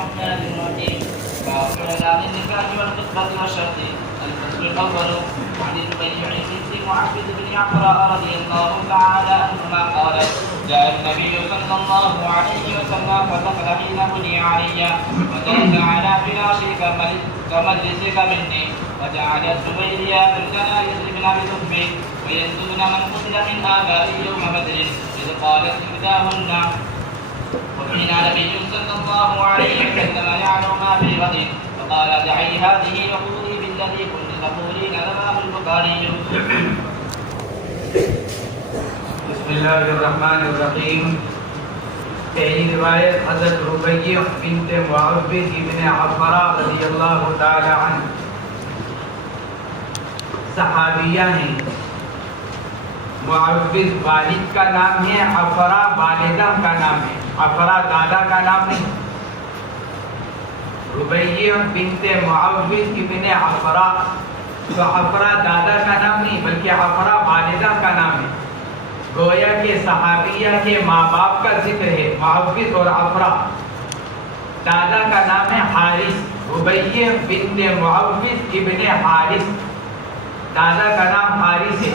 الرحمن الرحيم. باب إعلان النكاح والخطبة والشرط. الفصل الأول. عن الربيع بنت معبد بن عفراء رضي الله تعالى عنهما قالت: جاء النبي صلى الله عليه وسلم فدخل حين بني علي وجلس على فراشي كمجلسك مني، وجعلت جويرية تلقنا يضربن بثوبه وينزلن من قتل من آبائه يوم بدر إذ قالت إحداهن: وفينا نبي صلى الله عليه وسلم يعلم ما في غد، فقال: دعي هذه وقولي بالذي كنت تقولين. رواه البخاري. بسم اللہ الرحمن الرحیم. پہلی روایت حضرت ربیع بنت معبد ابن عفراء رضی اللہ تعالی عنہ صحابیہ ہیں. معبد والد کا نام ہے، عفراء والدہ کا نام ہے، عفراء دادا کا نام نہیں. ربیع بنت معبد ابن عفراء، تو عفراء دادا کا نام نہیں بلکہ عفراء والدہ کا نام ہے. گویا کہ صحابیہ کے ماں باپ کا ذکر ہے، معبد اور عفراء. دادا کا نام ہے حارث، ربیع بنت معبد ابن حارث، دادا کا نام حارث ہے.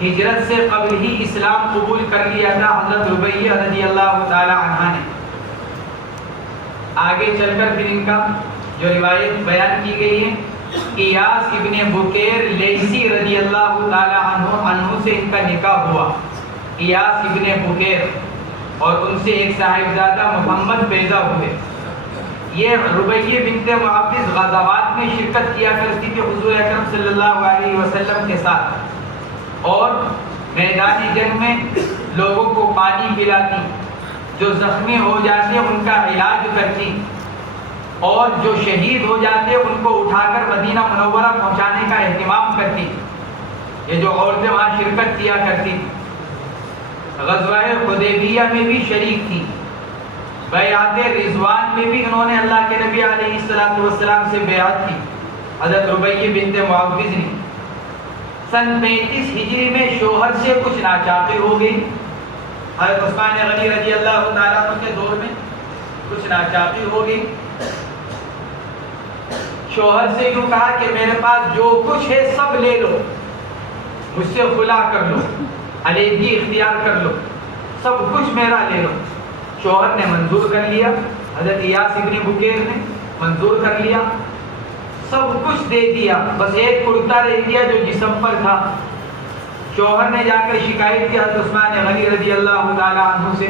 ہجرت سے قبل ہی اسلام قبول کر لیا تھا حضرت ربیع رضی اللہ تعالی عنہ نے. آگے چل کر پھر ان کا جو روایت بیان کی گئی ہے، ایاس ابن بکیر لیسی رضی اللہ تعالی عنہ سے ان کا نکاح ہوا. ایاس ابن بکیر اور ان سے ایک صاحبزادہ محمد پیدا ہوئے. یہ ربیع بنت معبد غزوات میں شرکت کیا کرتی تھی حضور اکرم صلی اللہ علیہ وسلم کے ساتھ، اور میدان جنگ میں لوگوں کو پانی پلاتی، جو زخمی ہو جاتے ان کا علاج کرتی، اور جو شہید ہو جاتے ان کو اٹھا کر مدینہ منورہ پہنچانے کا اہتمام کرتی. یہ جو عورتیں وہاں شرکت کیا کرتی تھی. غزوہ حدیبیہ میں بھی شریک تھی. بیعت رضوان میں بھی انہوں نے اللہ کے نبی علیہ السلام سے بیعت کی. حضرت ربیع بنت معبد نے سن 35 ہجری میں شوہر سے کچھ ناچاقی ہو گئی. حضرت عثمان غنی رضی اللہ تعالیٰ عنہ کے دور میں کچھ ناچاقی ہو گئی. شوہر سے یوں کہا کہ میرے پاس جو کچھ ہے سب لے لو، مجھ سے خلا کر لو، علیحدگی اختیار کر لو، سب کچھ میرا لے لو. شوہر نے منظور کر لیا، حضرت ایاس ابن بکیر نے منظور کر لیا، سب کچھ دے دیا، بس ایک کرتا رہ گیا جو جسم پر تھا. شوہر نے جا کر شکایت کی حضرت عثمان غنی رضی اللہ تعالیٰ عنہ سے،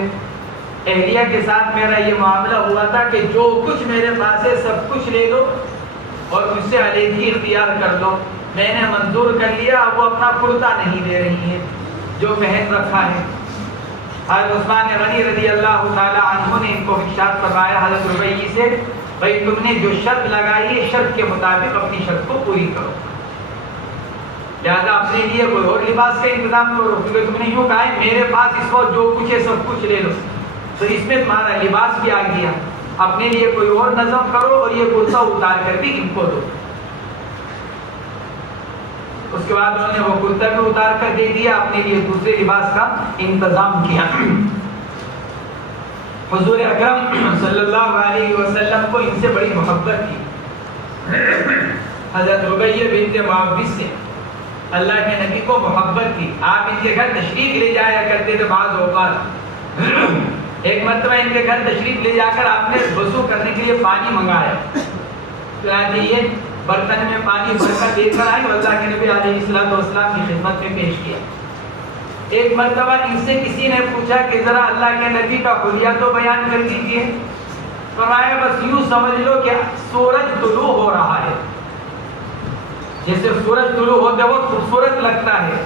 اہلیہ کے ساتھ میرا یہ معاملہ ہوا تھا کہ جو کچھ میرے پاس ہے سب کچھ لے لو اور مجھ سے علیحدگی اختیار کر لو. میں نے منظور کر لیا، اب وہ اپنا کرتا نہیں دے رہی ہے جو پہن رکھا ہے. حضرت عثمان غنی رضی اللہ تعالیٰ عنہ نے ان کو ارشاد فرمایا حضرت ربیع سے، بھائی تم نے جو شرط لگائی ہے شرط کے مطابق اپنی شرط کو پوری کرو، لہذا اپنے لیے کوئی اور لباس کا انتظام کرو، کیونکہ تم نے یوں کہا ہے میرے پاس اس وقت جو کچھ ہے سب کچھ لے لو، تو اس میں تمہارا لباس بھی آ گیا. اپنے لیے کوئی اور نظم کرو اور یہ کرتا اتار کر بھی ان کو دو. اس کے بعد انہوں نے وہ کرتا بھی اتار کر دے دیا، اپنے لیے دوسرے لباس کا انتظام کیا. حضور اکرم صلی اللہ علیہ وسلم کو ان سے بڑی محبت تھی. حضرت ربیع بنت معبد سے اللہ کے نبی کو محبت تھی. آپ ان کے گھر تشریف لے جایا کرتے تھے. بعض اوقات ایک مرتبہ ان کے گھر تشریف لے جا کر آپ نے وضو کرنے کے لیے پانی منگایا، چنانچہ یہ برتن میں پانی بھر کر دے کر آئے، اللہ کے نبی علیہ السلام کی خدمت میں پیش کیا. ایک مرتبہ ان سے کسی نے پوچھا کہ ذرا اللہ کے نبی کا حلیہ تو بیان کر دیجیے. فرمایا بس یوں سمجھ لو کہ سورج طلوع ہو رہا ہے، جیسے سورج طلوع ہوتے وقت خوبصورت لگتا ہے،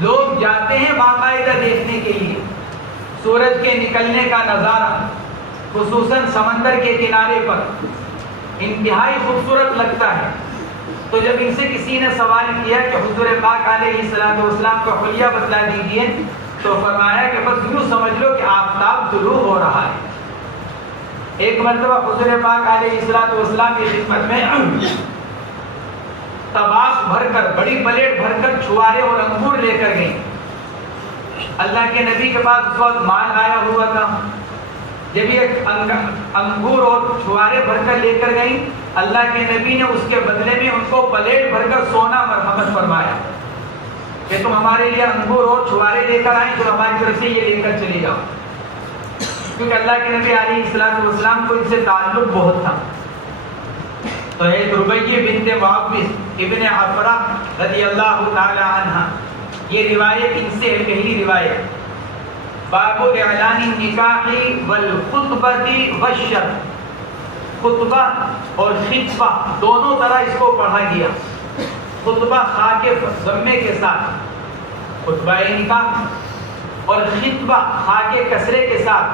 لوگ جاتے ہیں باقاعدہ دیکھنے کے لیے سورج کے نکلنے کا نظارہ، خصوصاً سمندر کے کنارے پر انتہائی خوبصورت لگتا ہے. تو جب ان سے کسی نے سوال کیا کہ حضور پاک علیہ السلام کا حلیہ بتلا دیجیے، تو فرمایا کہ بس یوں سمجھ لو کہ آفتاب طلوع ہو رہا ہے. ایک مرتبہ حضور پاک علیہ السلام کی خدمت میں طباخ بھر کر، بڑی پلیٹ بھر کر چھوارے اور انگور لے کر گئی. اللہ کے نبی کے پاس اس وقت مال آیا ہوا تھا، جب یہ انگور اور چھوارے بھر کر لے کر گئیں، اللہ کے نبی نے اس کے بدلے میں ان کو پلیٹ بھر کر سونا مرحمت فرمایا کہ تم ہمارے لیے انگور اور چھوارے لے کر آئیں، تو ہماری طرف سے یہ لے کر چلے جاؤ، کیونکہ اللہ کے نبی علیہ السلام کو ان سے تعلق بہت تھا۔ تو ایک ربیہ بنت معوذ ابن عفرہ رضی اللہ تعالی عنہ، یہ روایت ان سے پہلی روایت۔ باب اعلان النکاح والخطبۃ والشرط، خطبہ اور خطبہ دونوں طرح اس کو پڑھا گیا۔ خطبہ خا کے ضمے کے ساتھ خطبہ نکاح، اور خطبہ خا کے کسرے کے ساتھ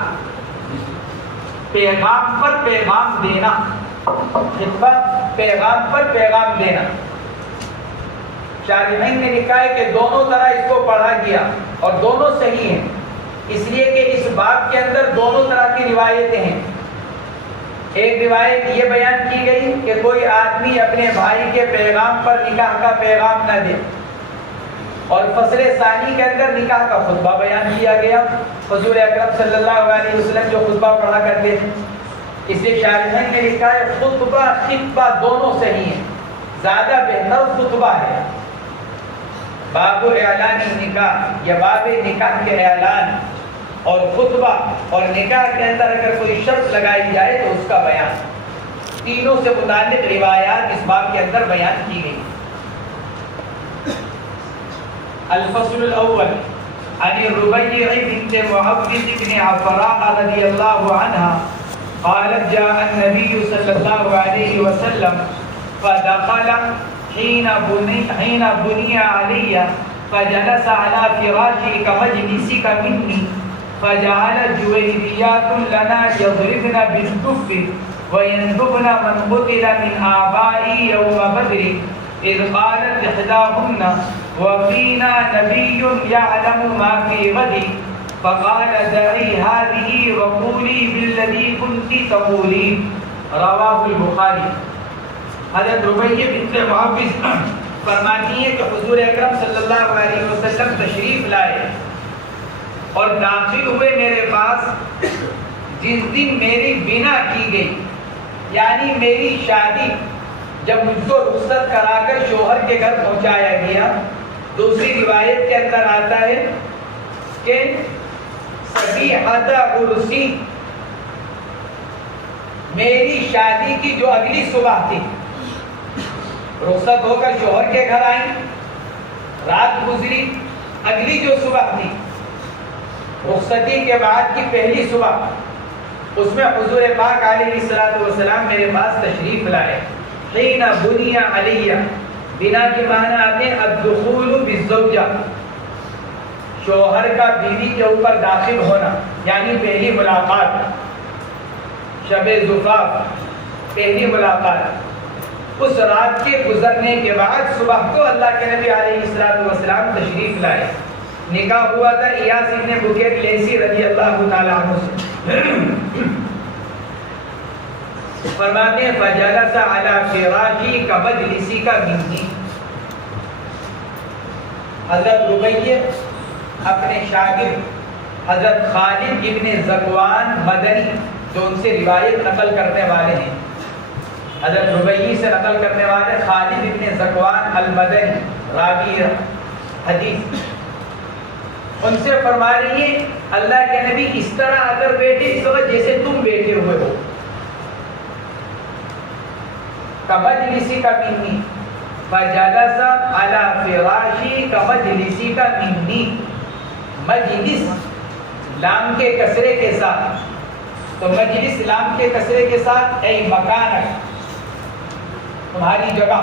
پیغام پر پیغام دینا، خطبہ پیغام پر پیغام دینا۔ شارحین نے لکھا ہے کہ دونوں طرح اس کو پڑھا گیا اور دونوں صحیح ہیں، اس لیے کہ اس باب کے اندر دونوں طرح کی روایتیں ہیں۔ ایک روایت یہ بیان کی گئی کہ کوئی آدمی اپنے بھائی کے پیغام پر نکاح کا پیغام نہ دے، اور فصل ثانی کے اندر نکاح کا خطبہ بیان کیا گیا۔ حضور اکرم صلی اللہ علیہ وسلم جو خطبہ پڑھا کرتے تھے، اس لیے شارحین نے لکھا ہے خطبہ خطبہ دونوں صحیح ہیں، زیادہ بہتر خطبہ ہے۔ باب اعلان النکاح، یا باب نکاح کے اعلان اور خطبہ اور نکاح کے اندر اگر کوئی شرط لگائی جائے تو اس کا بیان، تینوں سے متعلق روایات اس باب کے اندر بیان کی گئی۔ الفصل الاول عن الربيع بنت معوذ بن عفراء رضي الله عنها قالت جاء النبي صلى الله عليه وسلم فدخل حين بني علي فجلس على فراشي كمجلسك مني فجعل جويريات لنا يضربن بالدف ويندبن من قتل من آبائي يوم بدر إذ قالت إحداهن وفينا نبي يعلم ما في غد فقال دعي هذه وقولي بالذي كنت تقولين رواه البخاری۔ حضرت ربیہ بنت معوذ فرماتی ہیں کہ حضور اکرم صلی اللہ علیہ وسلم تشریف لائے اور داخل ہوئے میرے پاس جس دن میری بنا کی گئی، یعنی میری شادی جب مجھ کو رخصت کرا کر شوہر کے گھر پہنچایا گیا۔ دوسری روایت کے اندر آتا ہے کہ صبیحۃ عرسی، میری شادی کی جو اگلی صبح تھی، رخصت ہو کر شوہر کے گھر آئیں، رات گزری، اگلی جو صبح تھی رخصتی کے بعد کی پہلی صبح، اس میں حضور پاک علیہ السلام میرے پاس تشریف لائے۔ حین بنی علیہ، بنا کے معنی آتے ہیں الدخول بالزوجہ، شوہر کا بیوی کے اوپر داخل ہونا، یعنی پہلی ملاقات، شب زفاف، پہلی ملاقات۔ اس رات کے گزرنے کے بعد صبح کو اللہ کے نبی علیہ السلام تشریف لائے۔ نکاح ہوا تھا ایاس ابن بکیر لیسی رضی اللہ تعالی عنہ سے۔ فرماتے ہیں فجلس علی فراشی کمجلسی کا منی، حضرت ربیہ اپنے شاگرد حضرت خالد ابن زکوان مدنی، جو ان سے روایت نقل کرنے والے ہیں، حضرت ربیع سے نقل کرنے والے خالد ابن زکوان المدنی راوی حدیث، ان سے فرما رہی ہیں اللہ کے نبی اس طرح اگر بیٹھے اس وقت جیسے تم بیٹھے ہوئے ہو، کمجلسی کا منی، فجلس علی فراشی کمجلسی کا منی، مجلس لام کے کسرے کے ساتھ، تو مجلس لام کے کسرے کے ساتھ اے مکانک، تمہاری جگہ۔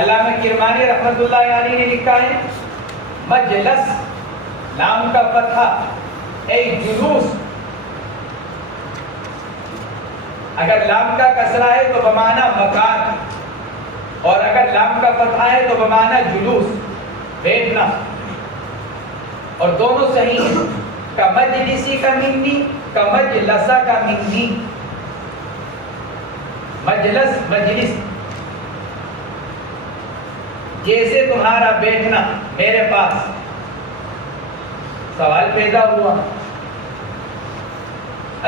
علامہ کرمانی رحمۃ اللہ علیہ نے لکھا ہے مجلس لام کا فتحہ اے جلوس، اگر لام کا کسرہ ہے تو بمعنی مکان، اور اگر لام کا فتحہ ہے تو بمعنی جلوس، بیٹھنا، اور دونوں صحیح ہیں۔ کمجلسی کا منی، کمجلسا کا منی، مجلس مجلس، جیسے تمہارا بیٹھنا میرے پاس۔ سوال پیدا ہوا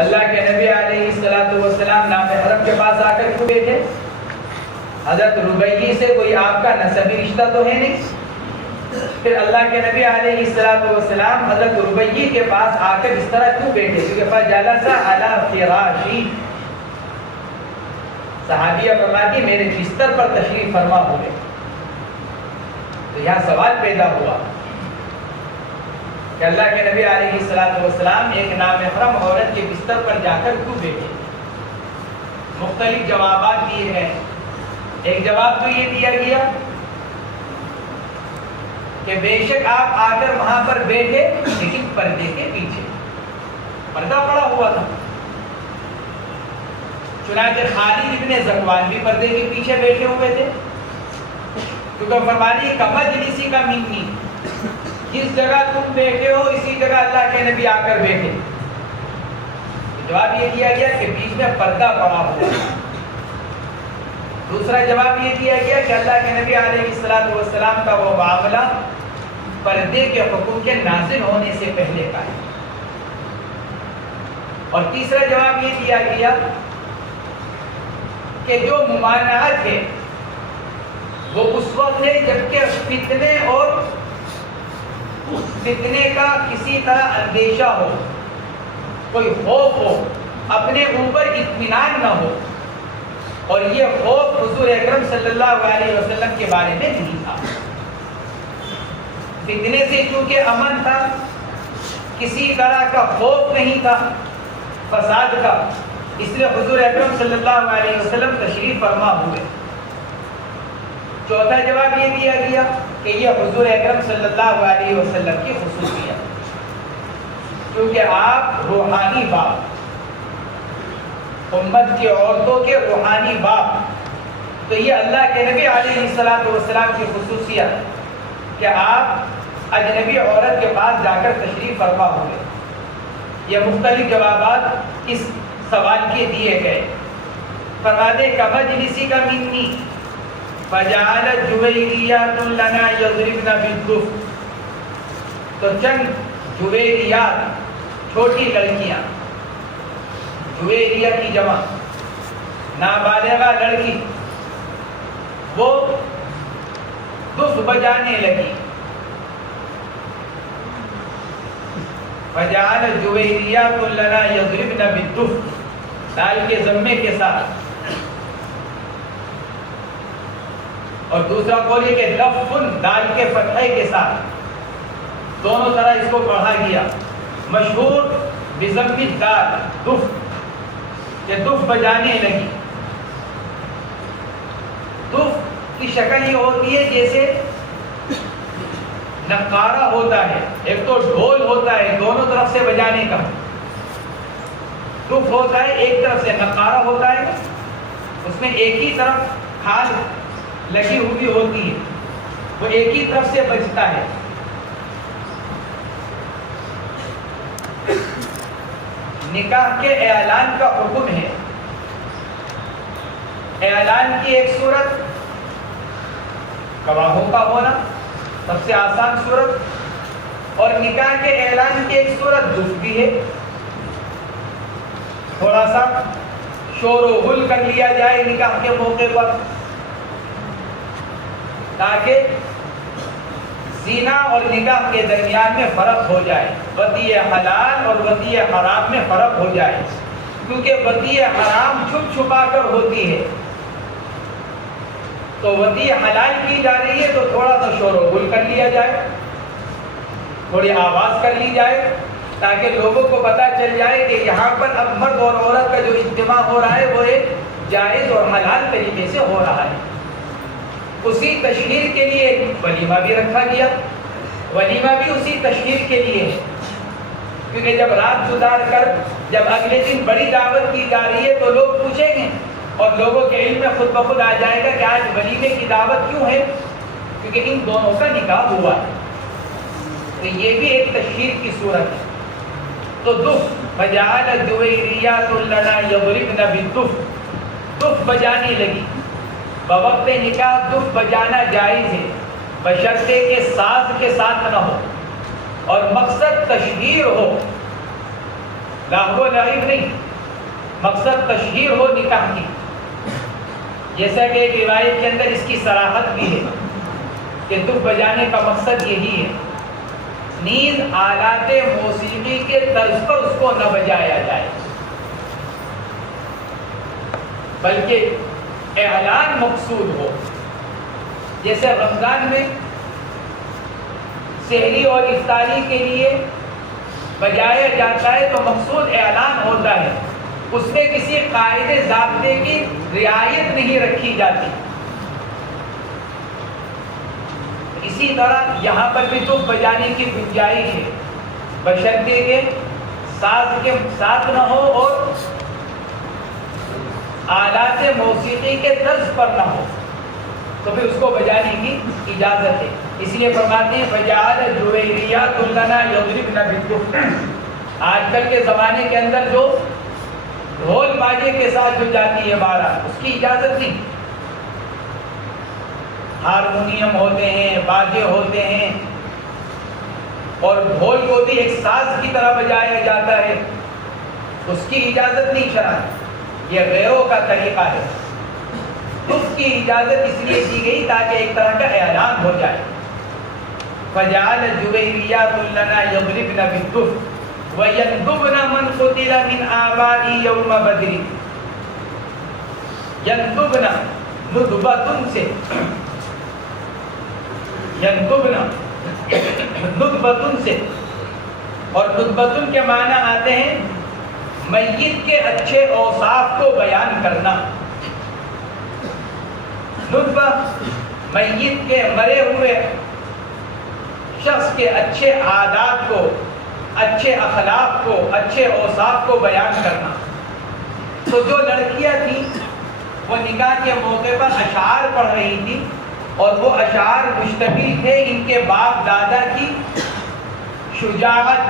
اللہ کے نبی علیہ السلام نامحرم کے پاس آ کر کیوں بیٹھے؟ حضرت ربیع سے کوئی آپ کا نسبی رشتہ تو ہے نہیں. پھر اللہ کے نبی علیہ السلام حضرت ربیع کے پاس آ کر اس طرح کیوں بیٹھے؟ کیونکہ فجلس علی فراشی، صحابیہ فرماتی میرے بستر پر تشریف فرما ہوئے. تو یہاں سوال پیدا ہوا کہ اللہ کے نبی علیہ السلام ایک نامحرم عورت کے بستر پر جا کر کیوں بیٹھے؟ مختلف جوابات دیے ہیں. ایک جواب تو یہ دیا گیا کہ بے شک آپ آ کر وہاں پر بیٹھے لیکن پردے کے پیچھے، پردہ پڑا ہوا تھا. چنانچہ خالد ابن زکوان بھی پردے کے پیچھے بیٹھے ہوئے تھے، کیونکہ فرمانی کمجلسی کا منی، جس جگہ تم بیٹھے ہو اسی جگہ اللہ کے نبی آ کر بیٹھے. جواب یہ دیا گیا کہ بیچ میں پردہ پڑا ہوا. دوسرا جواب یہ دیا گیا کہ اللہ کے نبی علیہ السلام کا وہ معاملہ پردے کے حکم کے نازل ہونے سے پہلے کا ہے. اور تیسرا جواب یہ دیا گیا کہ جو ممانعت ہے وہ اس وقت ہے جبکہ فتنے اور فتنے کا کسی طرح اندیشہ ہو، کوئی خوف ہو، اپنے اوپر اطمینان نہ ہو. اور یہ خوف حضور اکرم صلی اللہ علیہ وسلم کے بارے میں نہیں تھا. فتنے سے چونکہ امن تھا، کسی طرح کا خوف نہیں تھا فساد کا، اس لیے حضور اکرم صلی اللہ علیہ وسلم تشریف فرما ہوئے. چوتھا جواب یہ دیا گیا کہ یہ حضور اکرم صلی اللہ علیہ وسلم کی خصوصیت، کیونکہ آپ روحانی باپ، امت کی عورتوں کے روحانی باپ. تو یہ اللہ کے نبی علیہ السلام کی خصوصیت کہ آپ اجنبی عورت کے پاس جا کر تشریف فرما ہوئے. یہ مختلف جوابات اس سوال کے دیے گئے. فرماتے کمجلسی کا منی فجعلت جویریات لنا یضربن بالدف. تو چند جویریات، چھوٹی لڑکیاں، جویریہ کی جمع نابالغہ لڑکی، وہ دف بجانے لگی. فجعلت جویریات لنا یضربن بالدف، دال کے ضمے کے ساتھ. اور دوسرا قول یہ کہ لفن، دال کے فتحے کے ساتھ. دونوں طرح اس کو پڑھا گیا. مشہور بضم الدال، دف، کہ دف بجانے لگی. دف کی شکل یہ ہوتی ہے جیسے نقارہ ہوتا ہے، ایک تو ڈھول ہوتا ہے دونوں طرف سے بجانے کا، دف ہوتا ہے ایک طرف سے، نقارہ ہوتا ہے اس میں ایک ہی طرف کھال لگی ہوئی ہوتی ہے، وہ ایک ہی طرف سے بجتا ہے. نکاح کے اعلان کا حکم ہے. اعلان کی ایک صورت گواہوں کا ہونا، سب سے آسان صورت، اور نکاح کے اعلان کی ایک صورت دف بھی ہے. تھوڑا سا شور و غل کر لیا جائے نکاح کے موقع پر تاکہ زنا اور نکاح کے درمیان میں فرق ہو جائے، وطیہ حلال اور وطیہ حرام میں فرق ہو جائے. کیونکہ وطیہ حرام چھپ چھپا کر ہوتی ہے، تو وطیہ حلال کی جا رہی ہے تو تھوڑا سا شور و غل کر لیا جائے، تھوڑی آواز کر لی جائے تاکہ لوگوں کو پتہ چل جائے کہ یہاں پر اب مرد اور عورت کا جو اجتماع ہو رہا ہے وہ ایک جائز اور حلال طریقے سے ہو رہا ہے. اسی تشہیر کے لیے ولیمہ بھی رکھا گیا. ولیمہ بھی اسی تشہیر کے لیے ہے، کیونکہ جب رات گزار کر جب اگلے دن بڑی دعوت کی جا رہی ہے تو لوگ پوچھیں گے اور لوگوں کے علم میں خود بخود آ جائے گا کہ آج ولیمے کی دعوت کیوں ہے، کیونکہ ان دونوں کا نکاح ہوا ہے. تو یہ بھی ایک تشہیر کی صورت ہے. تو دف فجعلت جویریات لنا یضربن بالدف، دف بجانے لگی. بوقت نکاح دف بجانا جائز ہے بشرطے کہ ساز کے ساتھ نہ ہو اور مقصد تشہیر ہو. لاہو و لعب نہیں، مقصد تشہیر ہو نکاح کی، جیسا کہ ایک روایت کے اندر اس کی صراحت بھی ہے کہ دف بجانے کا مقصد یہی ہے، نیز آلات موسیقی کے طرز پر اس کو نہ بجایا جائے، بلکہ اعلان مقصود ہو۔ جیسے رمضان میں سحری اور افطاری کے لیے بجایا جاتا ہے تو مقصود اعلان ہوتا ہے، اس میں کسی قاعدے ضابطے کی رعایت نہیں رکھی جاتی۔ اسی طرح یہاں پر بھی دف بجانے کی گنجائش ہے، بشرطے کہ ساز کے ساتھ نہ ہو اور آلات موسیقی کے طرز پر نہ ہو، تو پھر اس کو بجانے کی اجازت ہے۔ اس لیے فرماتے ہیں فَجَعَلَ جُوَيْرِيَّاتٌ لَنَا يَضْرِبْنَ بِالدُّفِ، آج کل کے زمانے کے اندر جو ڈھول باجے کے ساتھ جو جاتی ہے بارات، اس کی اجازت نہیں۔ ہارمونیم ہوتے ہیں، باجے ہوتے ہیں، اور ڈھول کو بھی ایک ساز کی طرح بجایا جاتا ہے، اس کی اجازت نہیں شرع، یہ غیروں کا طریقہ ہے۔ اس کی اجازت اس لیے دی گئی تاکہ ایک طرح کا اعلان ہو جائے۔ فَجَعَلَ جُوَيْرِيَّاتٌ لَنَا يَضْرِبْنَ بِالدُّفِ وَيَنْدُبْنَ مَنْ قُتِلَ مِنْ آبَائِهِ يَوْمَ بَدْرٍ۔ يَنْدُبْنَ ندبتن سے، يَنْدُبْنَ ندبتن سے، اور ندبتن کے معنی آتے ہیں میت کے اچھے اوصاف کو بیان کرنا۔ ندبہ میت کے مرے ہوئے شخص کے اچھے عادات کو، اچھے اخلاق کو، اچھے اوصاف کو بیان کرنا۔ تو جو لڑکیاں تھیں وہ نکاح کے موقع پر اشعار پڑھ رہی تھی، اور وہ اشعار مشتمل تھے ان کے باپ دادا کی شجاعت،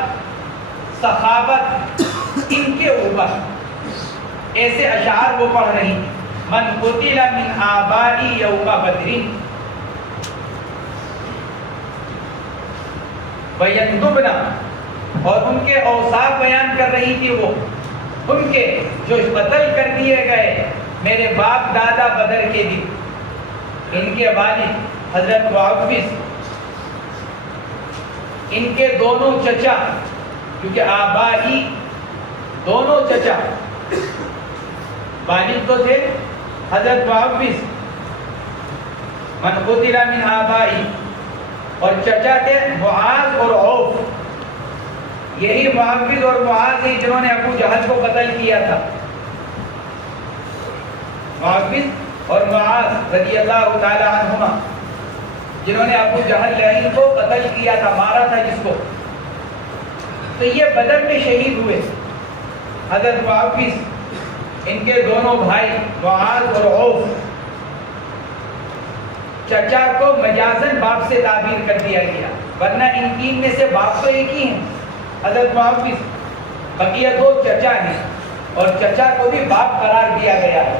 سخاوت ان کے اوپر، ایسے اشعار وہ پڑھ رہی تھی۔ من قتل من آبائی یوم بدر وَيَنْدُبْنَ، اور ان کے اوصاف بیان کر رہی تھی وہ، ان کے جو قتل کر دیے گئے میرے باپ دادا بدر کے دن، ان کے والد حضرت معوذ، ان کے دونوں چچا، کیونکہ آبائی دونوں چچا، والد تو تھے حضرت معوذ من قتل من آبائی، اور چچا تھے معاذ اور عوف۔ یہی معوذ اور معاذ ہی جنہوں نے ابو جہل کو قتل کیا تھا۔ معوذ اور معاذ رضی اللہ تعالی عنہما، جنہوں نے ابو جہل لعین کو قتل کیا تھا، مارا تھا جس کو، تو یہ بدر میں شہید ہوئے۔ حضرت معوذ، ان کے دونوں بھائی معاذ اور عوف، چچا کو مجازن باپ سے تعبیر کر دیا گیا، ورنہ ان تین میں سے باپ تو ایک ہی ہیں، حضرت معوذ، بقیہ دو چچا ہیں، اور چچا کو بھی باپ قرار دیا گیا ہے۔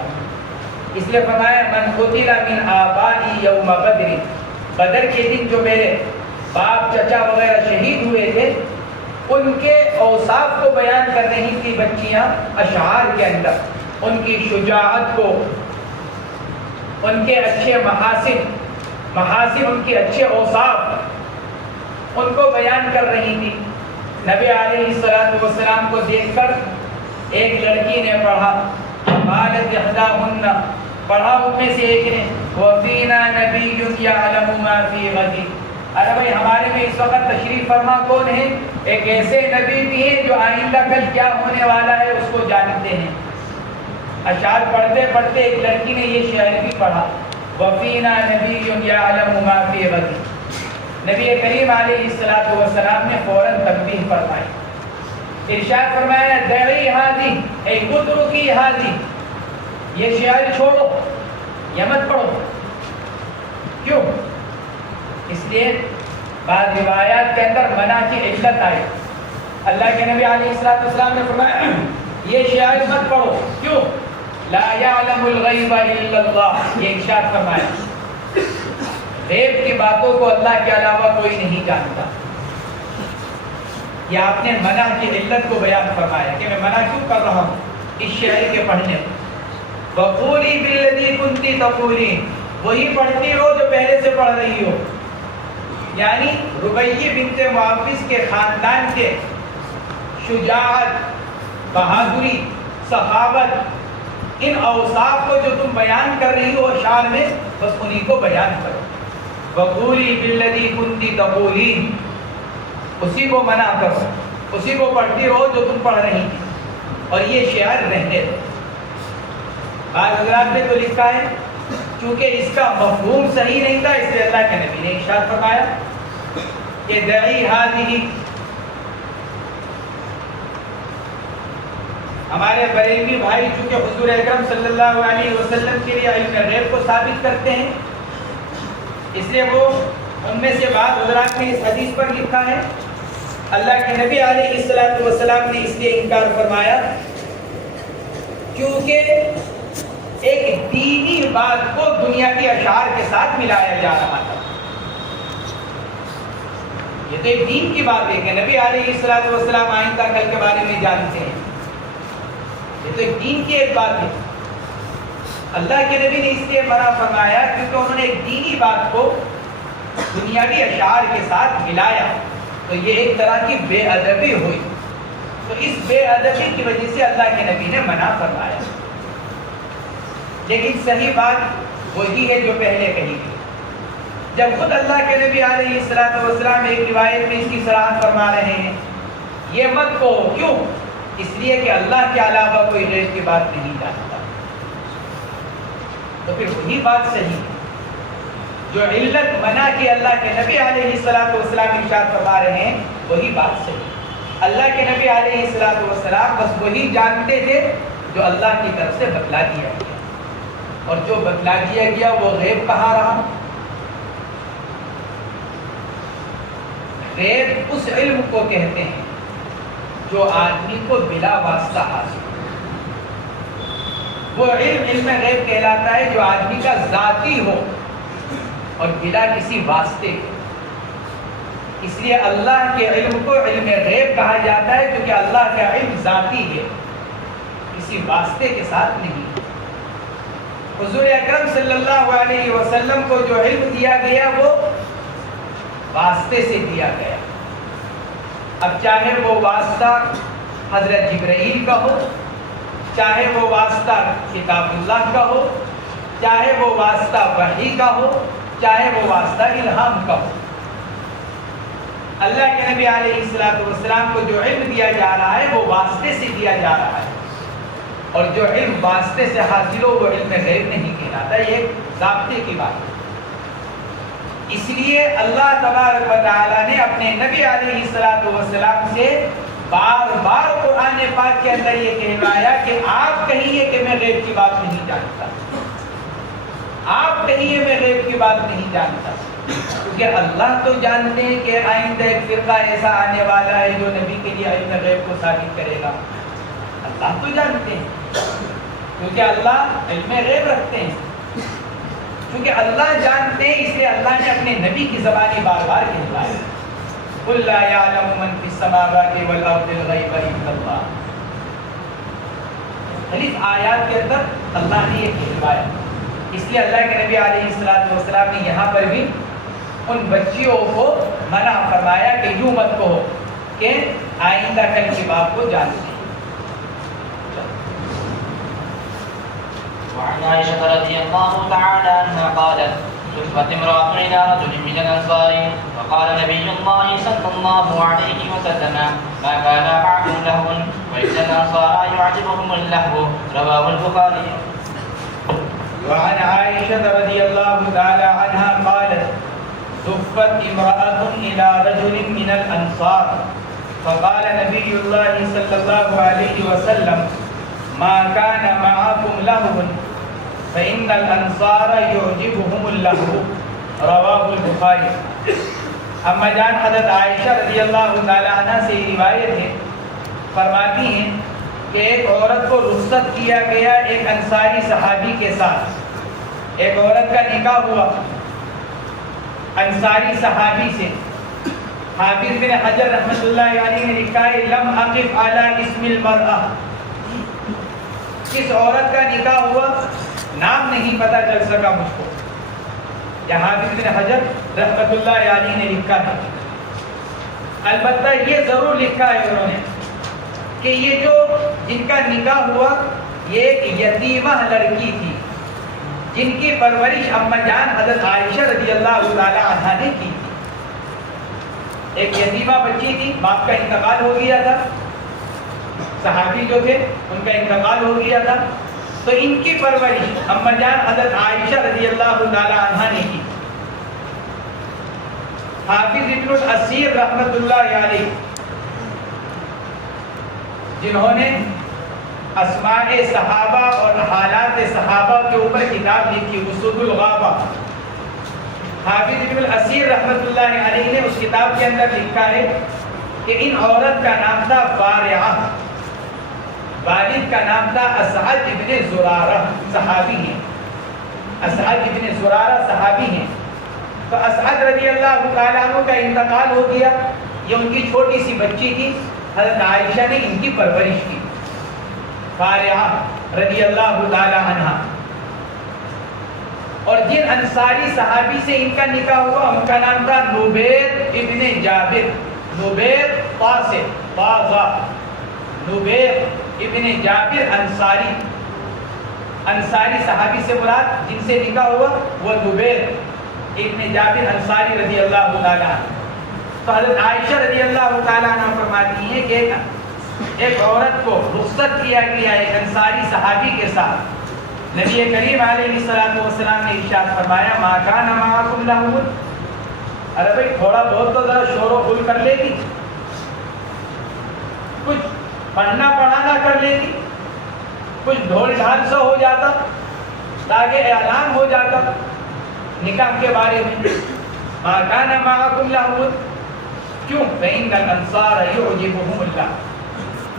اس لیے فرمایا من قتل من آبائی یوم بدر، بدر کے دن جو میرے باپ چچا وغیرہ شہید ہوئے تھے، ان کے اوصاف کو بیان کر رہی تھی بچیاں اشعار کے اندر، ان کی شجاعت کو، ان کے اچھے محاسن ان کے اچھے اوصاف ان کو بیان کر رہی تھی۔ نبی علیہ السلام کو دیکھ کر ایک لڑکی نے پڑھا، قالت احداہن، پڑھا ان میں سے ایک نے وفینا نبی یعلم ما فی غد، ارے بھائی ہمارے میں اس وقت تشریف فرما کون ہے؟ ایک ایسے نبی بھی ہیں جو آئندہ کل کیا ہونے والا ہے اس کو جانتے ہیں۔ اشعار پڑھتے پڑھتے ایک لڑکی نے یہ شعر بھی پڑھا، وفینا نبی یعلم ما فی غد۔ نبی کریم علیہ السلام نے فوراً تنبیہ فرمائی، ارشاد فرمایا دعی ہادی، اے اترکی ہادی، یہ شعر چھوڑو، یہ مت پڑھو۔ کیوں؟ اس لیے بعض روایات کے اندر منع کی علت آئی۔ اللہ کے نبی علیہ السلام نے فرمایا یہ شعر مت پڑھو، کیوں؟ لا یعلم الغیب الا اللہ، یہ ارشاد فرمایا غیب کی باتوں کو اللہ کے علاوہ کوئی نہیں جانتا۔ یا آپ نے منع کی علت کو بیان فرمایا کہ میں منع کیوں کر رہا ہوں اس شعر کے پڑھنے کو. وَقُولِي بِالَّذِي كُنْتِ تَقُولِينَ, وہی پڑھتی ہو جو پہلے سے پڑھ رہی ہو. یعنی ربیہ بنت معوذ کے خاندان کے شجاعت, بہادری, سخاوت, ان اوصاف کو جو تم بیان کر رہی ہو اشعار میں, بس انہی کو بیان کرو. وَقُولِي بِالَّذِي كُنْتِ تَقُولِينَ, اسی کو منع کرو, اسی کو پڑھتی رہو جو تم پڑھ رہی تھی, اور یہ شعر رہنے دو. بعض حضرات نے تو لکھا ہے چونکہ اس کا مفہوم صحیح نہیں تھا, اس لیے اللہ کے نبی نے ارشاد فرمایا کہ دعی ہذہ, ہمارے بریلوی بھائی چونکہ حضور اکرم صلی اللہ علیہ وسلم کے لیے علم غیب کو ثابت کرتے ہیں, اس لیے وہ ان میں سے بعض حضرات نے اس حدیث پر لکھا ہے اللہ کے نبی علیہ السلام نے اس لیے انکار فرمایا کیونکہ ایک دینی بات کو دنیاوی اشعار کے ساتھ ملایا جا رہا تھا. یہ تو ایک دین کی بات ہے کہ نبی علیہ السلام آئندہ کل کے بارے میں جانتے ہیں, یہ تو ایک دین کی ایک بات ہے. اللہ کے نبی نے اس لیے منع فرمایا کیونکہ انہوں نے ایک دینی بات کو دنیاوی اشعار کے ساتھ ملایا, تو یہ ایک طرح کی بے ادبی ہوئی. تو اس بے ادبی کی وجہ سے اللہ کے نبی نے منع فرمایا. لیکن صحیح بات وہی ہے جو پہلے کہی گئی. جب خود اللہ کے نبی علیہ السلام ایک روایت میں اس کی صراحت فرما رہے ہیں یہ مت کہو, کیوں؟ اس لیے کہ اللہ کے علاوہ کوئی غیب کی بات نہیں جانتا. تو پھر وہی بات صحیح ہے جو علت منع کی اللہ کے نبی علیہ السلام ارشاد فرما رہے ہیں, وہی بات صحیح. اللہ کے نبی علیہ السلام بس وہی جانتے تھے جو اللہ کی طرف سے بتلا دیا گیا, اور جو بتلا دیا گیا وہ غیب کہاں رہا. غیب اس علم کو کہتے ہیں جو آدمی کو بلا واسطہ حاصل ہو. وہ علم غیب کہلاتا ہے جو آدمی کا ذاتی ہو اور بلا کسی واسطے کے. اس لیے اللہ کے علم کو علم غیب کہا جاتا ہے کیونکہ اللہ کا علم ذاتی ہے, کسی واسطے کے ساتھ نہیں. حضور اکرم صلی اللہ علیہ وسلم کو جو علم دیا گیا وہ واسطے سے دیا گیا. اب چاہے وہ واسطہ حضرت جبرائیل کا ہو, چاہے وہ واسطہ کتاب اللہ کا ہو, چاہے وہ واسطہ وحی کا ہو, چاہے وہ واسطہ الہام کا ہو. اللہ کے نبی علیہ السلام کو جو علم دیا جا رہا ہے وہ واسطے سے دیا جا رہا ہے, اور جو علم واسطے سے حاصل ہو وہ علم غیب نہیں کہلاتا. یہ ایک ضابطے کی بات ہے. اس لیے اللہ تبارک و تعالیٰ نے اپنے نبی علیہ السلام سے بار بار قرآن پاک کے اندر یہ کہوایا کہ آپ کہیے کہ میں غیب کی بات نہیں جانتا, آپ کہیے میں غیب کی بات نہیں جانتا. کیونکہ اللہ تو جانتے ہیں کہ آئندہ ایک فرقہ ایسا آنے والا ہے جو نبی کے لیے علم غیب کو ثابت کرے گا. اللہ تو جانتے ہیں کیونکہ اللہ علم غیب رکھتے ہیں. کیونکہ اللہ جانتے ہیں اس لیے اللہ نے اپنے نبی کی زبانی بار بار کہلوایا قُلْ لَا يَعْلَمُ مَنْ فِي السَّمَاوَاتِ وَالْأَرْضِ الْغَيْبَ إِلَّا اللَّهُ. خلیف آیات کے اندر اللہ نے یہ کہلوایا. اس لیے اللہ کے نبی علیہ السلام نے یہاں پر بھی ان بچیوں کو منع فرمایا کہ یوں مت کہو کہ آئندہ کل کی بات کو جانتے ہیں. وعن عائشة رضي الله تعالى عنها قالت شفت امرأة إلى رجل من الأنصار فقال نبي الله صلى الله عليه وسلم ما كان معكم لهو وإن الأنصار يعجبهم اللهو رواه البخاري. وعن عائشة رضي الله تعالى عنها قالت شفت امرأة إلى رجل من الأنصار فقال نبي الله صلى الله عليه وسلم ما كان معكم لهو فإن الأنصار يعجبهم اللهو رواه البخاري. اما جان حضرت عائشہ رضی اللہ تعالی عنہ سے روایت ہے, فرماتی ہیں کہ ایک عورت کو رخصت کیا گیا ایک انصاری صحابی کے ساتھ. ایک عورت کا نکاح ہوا انصاری صحابی سے, حافظ بن حجر رحمۃ اللہ علیہ نے لکھا ہے لم اقف علی اسم المرأہ، کس عورت کا نکاح ہوا نام نہیں پتہ چل سکا مجھ کو. یہ حافظ بن حجر رحمۃ اللہ علیہ نے لکھا ہے. البتہ یہ ضرور لکھا ہے انہوں نے کہ یہ جو جن کا نکاح ہوا یہ ایک یتیمہ لڑکی تھی جن کی پرورش اما جان حضرت عائشہ رضی اللہ تعالی عنہا نے کی تھی. ایک یتیمہ بچی تھی، باپ کا انتقال ہو گیا تھا، صحابی جو تھے ان کا انتقال ہو گیا تھا، تو ان کی پرورش اما جان حضرت عائشہ رضی اللہ تعالی عنہا نے کی. حافظ ابن الاثیر رحمۃ اللہ علیہ جنہوں نے اسماء صحابہ اور حالات صحابہ کے اوپر کتاب لکھی اسود الغابہ، حافظ ابن الاثیر رحمۃ اللہ علیہ نے اس کتاب کے اندر لکھا ہے کہ ان عورت کا نام تھا بارعہ، والد کا نام تھا اسعد ابن زرارہ، صحابی ہیں، اسعد ابن زرارہ صحابی ہیں. تو اسعد رضی اللہ تعالیٰ عنہ کا انتقال ہو گیا، یہ ان کی چھوٹی سی بچی تھی، حضرت عائشہ نے ان کی پرورش کی. بارعہ رضی اللہ تعالیٰ عنہ، اور جن انصاری صحابی سے ان کا نکاح ہوا ان کا نام تھا نبیر ابن جابر، نبیر قاسم طاغا، نبیر ابن جابر انصاری. انصاری صحابی سے مراد جن سے نکاح ہوا وہ نبیر ابن جابر انصاری رضی اللہ تعالیٰ عنہ. تو حضرت عائشہ رضی اللہ تعالیٰ عنہ فرماتی ہیں کہ ایک عورت کو رخصت کیا گیا ایک انصاری صحابی کے ساتھ. نبی کریم علیہ الصلوۃ والسلام نے ارشاد فرمایا ما کان معکم لہو، ارے بھائی تھوڑا بہت تو ذرا شور و غل کر لیتی، کچھ پڑھنا پڑھانا کر لیتی، کچھ ڈھول ڈھال سا ہو جاتا تاکہ اعلان ہو جاتا نکاح کے بارے میں. ما کان معکم لہو، کیوں؟ فإن الانصار یعجبهم اللہ،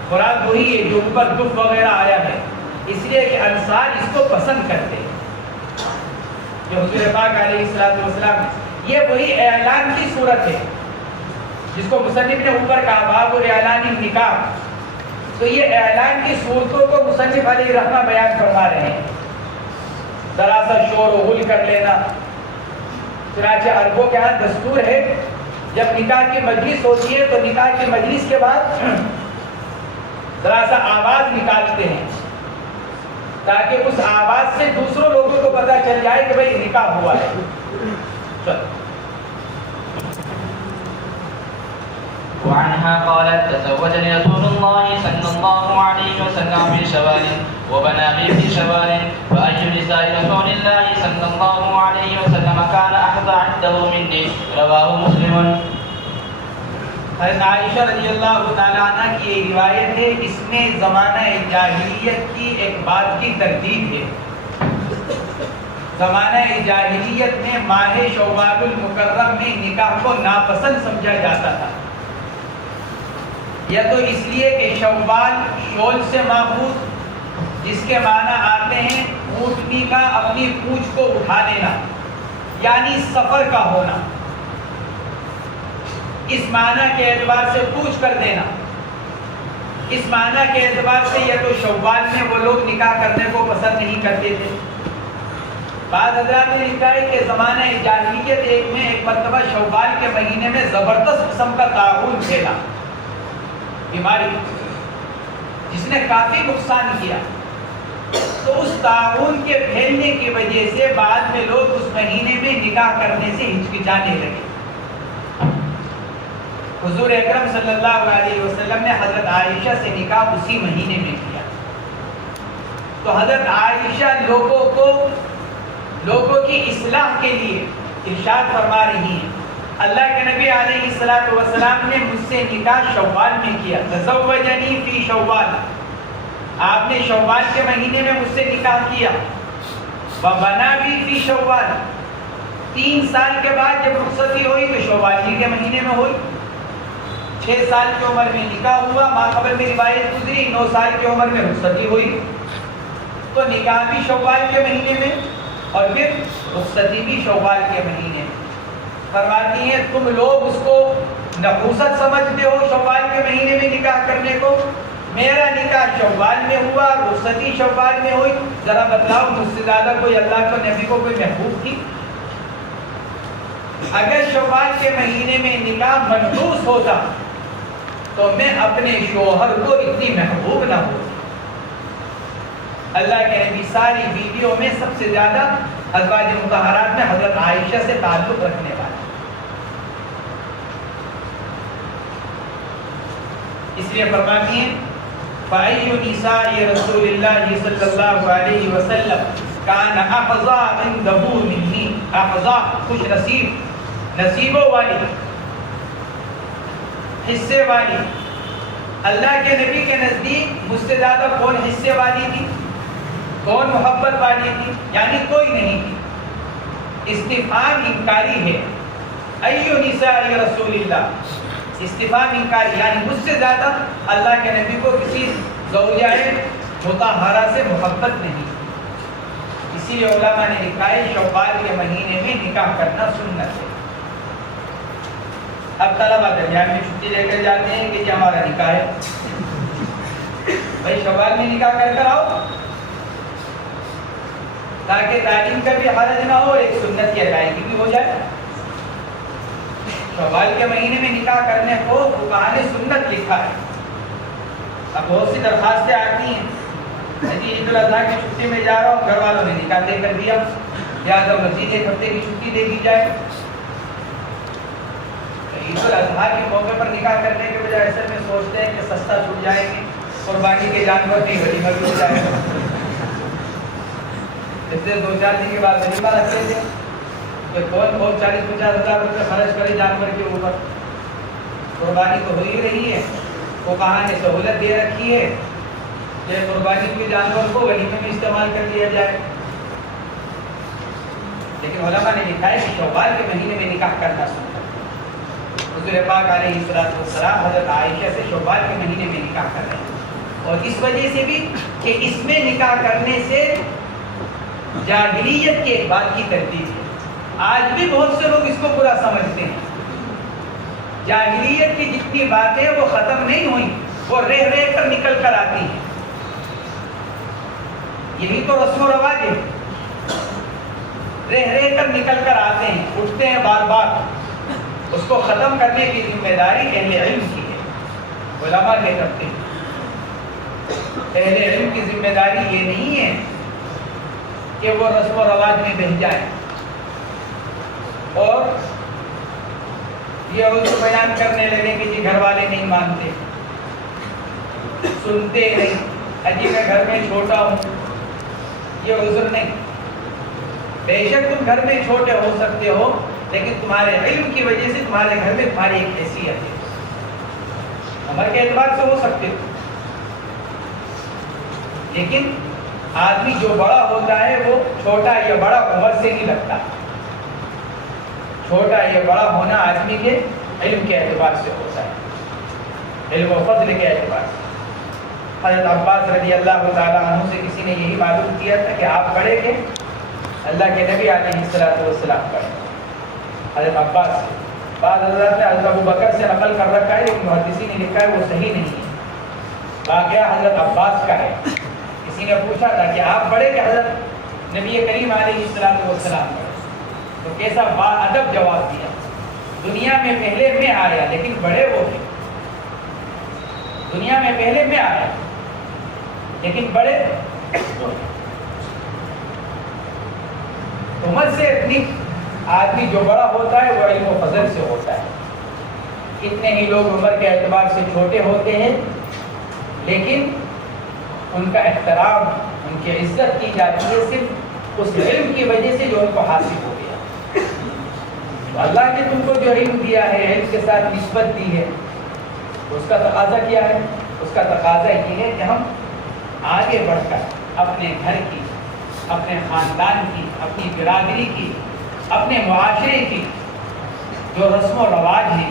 مراد وہی ہے جو اوپر دف وغیرہ آیا ہے، اس لیے کہ انصار اس کو پسند کرتے ہیں. جو حضور پاک علیہ الصلوۃ والسلام، یہ وہی اعلان کی صورت ہے جس کو مصنف نے اوپر کہا باب اعلان النکاح. تو یہ اعلان کی صورتوں کو مصنف علیہ رحمہ بیان فرما رہے ہیں. ذرا سا شور و غل کر لینا، چنانچہ عربوں کے ہاں دستور ہے جب نکاح کی مجلس ہوتی ہے تو نکاح کی مجلس کے بعد ذرا سا آواز نکالتے ہیں تاکہ اس آواز سے دوسروں لوگوں کو پتہ چل جائے کہ بھئی نکاح ہوا ہے. وعنها قالت تزوجني رسول الله صلى الله عليه وسلم في شوال وبنى في شوال فأي نساء رسول الله صلى الله عليه وسلم كان أحظى عنده مني رواه مسلم. حضرت عائشہ رضی اللہ تعالیٰ عنہ کی یہ روایت ہے، اس میں زمانہ جاہلیت کی ایک بات کی تردید ہے. زمانہ جاہلیت میں ماہ شوال المکرم میں نکاح کو ناپسند سمجھا جاتا تھا، یا تو اس لیے کہ شوال شول سے ماخوذ جس کے معنی آتے ہیں اونٹنی کا اپنی پونچھ کو اٹھا لینا یعنی سفر کا ہونا، اس معنی کے اعتبار سے پوچھ کر دینا. اس معنی کے اعتبار سے یا تو شوال میں وہ لوگ نکاح کرنے کو پسند نہیں کرتے تھے. بعض حضرات نے لکھا ہے کہ زمانہ جاہلیت ایک مرتبہ شوال کے مہینے میں زبردست قسم کا طاعون پھیلا، بیماری جس نے کافی نقصان کیا. تو اس طاعون کے پھیلنے کی وجہ سے بعد میں لوگ اس مہینے میں نکاح کرنے سے ہچکچانے لگے. حضور اکرم صلی اللہ علیہ وسلم نے حضرت عائشہ سے نکاح اسی مہینے میں کیا. تو حضرت عائشہ لوگوں کی اصلاح کے لیے ارشاد فرما رہی ہیں اللہ کے نبی علیہ الصلوۃ والسلام نے مجھ سے نکاح شوال میں کیا. تزوجنی فی شوال، آپ نے شوال کے مہینے میں مجھ سے نکاح کیا. وبنا بھی فی شوال، 3 سال کے بعد جب رخصتی ہوئی تو شوال ہی کے مہینے میں ہوئی. 6 سال کی عمر میں نکاح ہوا، ماں قبل میں روایت گزری 9 سال کی عمر میں رخصتی ہوئی. تو نکاح بھی شوال کے مہینے میں اور پھر رخصتی بھی شوال کے مہینے میں. فرماتی ہیں تم لوگ اس کو نحوست سمجھتے ہو شوال کے مہینے میں نکاح کرنے کو؟ میرا نکاح شوال میں ہوا، رخصتی شوال میں ہوئی، ذرا بتلاؤ مجھ سے زیادہ کوئی اللہ کو نبی کو کوئی محبوب تھی؟ اگر شوال کے مہینے میں نکاح منحوس ہوتا تو میں اپنے شوہر کو اتنی محبوب نہ ہوتی۔ اللہ کے نبی ساری بیویوں میں سب سے زیادہ ازواج مطہرات میں حضرت عائشہ سے تعلق رکھنے والا، اس لیے فرماتی ہیں فَأَيُّ نِسَاءِ رَسُولِ اللَّهِ صلی اللہ علیہ وسلم كَانَ أَحْظَى عِنْدَهُ مِنِّي، احظى خوش نصیب، نصیبوں والی، حصے والی۔ اللہ کے نبی کے نزدیک مجھ سے زیادہ کون حصے والی تھی، کون محبت والی تھی؟ یعنی کوئی نہیں تھی۔ استفہام انکاری ہے، ایو نساء رسول اللہ، استفہام انکاری، یعنی مجھ سے زیادہ اللہ کے نبی کو کسی زوجہ مطہرہ سے محبت نہیں۔ اسی لیے علماء نے لکھا ہے شوال کے مہینے میں نکاح کرنا سنت ہے۔ اب طلبہ درمیان میں چھٹی لے کر جاتے ہیں کہ یہ ہمارا نکاح ہے، بھائی شوال میں نکاح کر آؤ تاکہ تعلیم کا بھی حرج نہ ہو، ایک سنت کی ادائیگی بھی ہو جائے۔ شوال کے مہینے میں نکاح کرنے کو فقہاء نے سنت لکھا ہے۔ اب بہت سی درخواستیں آتی ہیں، جی عید الاضحیٰ کی چھٹی میں جا رہا ہوں، گھر والوں نے نکاح طے کر دیا، لہٰذا مزید ایک ہفتے کی چھٹی دے دی جائے۔ عید الاضحیٰ کے موقع پر نکاح کرنے کے بجائے اصل میں سوچتے ہیں کہ سستا چھوٹ جائیں گے، قربانی کے جانور کی غنیمت بھی ہو جائے گا۔ اس سے 2-4 دن کے بعد غنیمت رکھتے تھے کہ کون 40-50 ہزار روپے خرچ کرے جانور کے اوپر، قربانی تو ہو ہی رہی ہے۔ وہ کہاں نے سہولت دے رکھی ہے کہ قربانی کے جانور کو غنیمت میں استعمال کر لیا جائے۔ لیکن علماء نے لکھا ہے کہ شوال کے مہینے میں نکاح کرنا سنت ہے۔ حضور پاک علیہ السلام حضرت عائشہ سے شوال کے مہینے میں نکاح کر رہے ہیں، اور اس وجہ سے بھی کہ اس میں نکاح کرنے سے جاہلیت کے ایک بات کی تردید ہے۔ آج بھی بہت سے لوگ اس کو برا سمجھتے ہیں۔ جاہلیت کی جتنی باتیں وہ ختم نہیں ہوئی، وہ رہ رہ کر نکل کر آتی ہیں۔ یہی تو رسم و رواج ہے، رہ رہ کر نکل کر آتے ہیں، اٹھتے ہیں بار بار۔ اس کو ختم کرنے کی ذمہ داری اہل علم کی ہے، علماء کے کرتے ہیں۔ اہل علم کی ذمہ داری یہ نہیں ہے کہ وہ رسم و رواج میں بہہ جائیں اور یہ عذر بیان کرنے لگے کہ جی گھر والے نہیں مانتے، سنتے نہیں، اجی میں گھر میں چھوٹا ہوں، یہ عذر نہیں۔ بے شک تم گھر میں چھوٹے ہو سکتے ہو، لیکن تمہارے علم کی وجہ سے تمہارے گھر میں تمہاری ایک حیثیت ہے، عمر کے اعتبار سے ہو سکتے ہو، لیکن آدمی جو بڑا ہوتا ہے وہ چھوٹا یا بڑا عمر سے نہیں لگتا۔ چھوٹا یا بڑا ہونا آدمی کے علم کے اعتبار سے ہوتا ہے، علم و فضل کے اعتبار سے۔ حضرت عباس رضی اللہ تعالیٰ عنہ سے کسی نے یہی معلوم کیا تھا کہ آپ پڑھے کہ اللہ کے نبی علیہ السلام پڑھے۔ حضرت عباس سے بعض حضرات نے حضرت ابو بکر سے نقل کر رکھا ہے، لیکن محدثین نے لکھا ہے وہ صحیح نہیں ہے۔ واقعہ حضرت عباس کا ہے۔ کسی نے پوچھا تھا کہ آپ پڑھے کہ حضرت نبی کریم علیہ السلام پڑھے، تو کیسا با ادب جواب دیا، دنیا میں پہلے میں آیا لیکن بڑے وہ تھے، دنیا میں پہلے میں آیا لیکن بڑے عمر سے اتنی، آدمی جو بڑا ہوتا ہے وہ علم و فضل سے ہوتا ہے۔ کتنے ہی لوگ عمر کے اعتبار سے چھوٹے ہوتے ہیں لیکن ان کا احترام، ان کی عزت کی جاتی ہے صرف اس علم کی وجہ سے جو ان کو حاصل ہو گیا۔ تو اللہ نے تم کو جو علم دیا ہے، علم کے ساتھ نسبت دی ہے، اس کا تقاضا کیا ہے؟ اس کا تقاضا یہ ہے کہ ہم آگے بڑھ کر اپنے گھر کی، اپنے خاندان کی، اپنی برادری کی، اپنے معاشرے کی جو رسم و رواج ہیں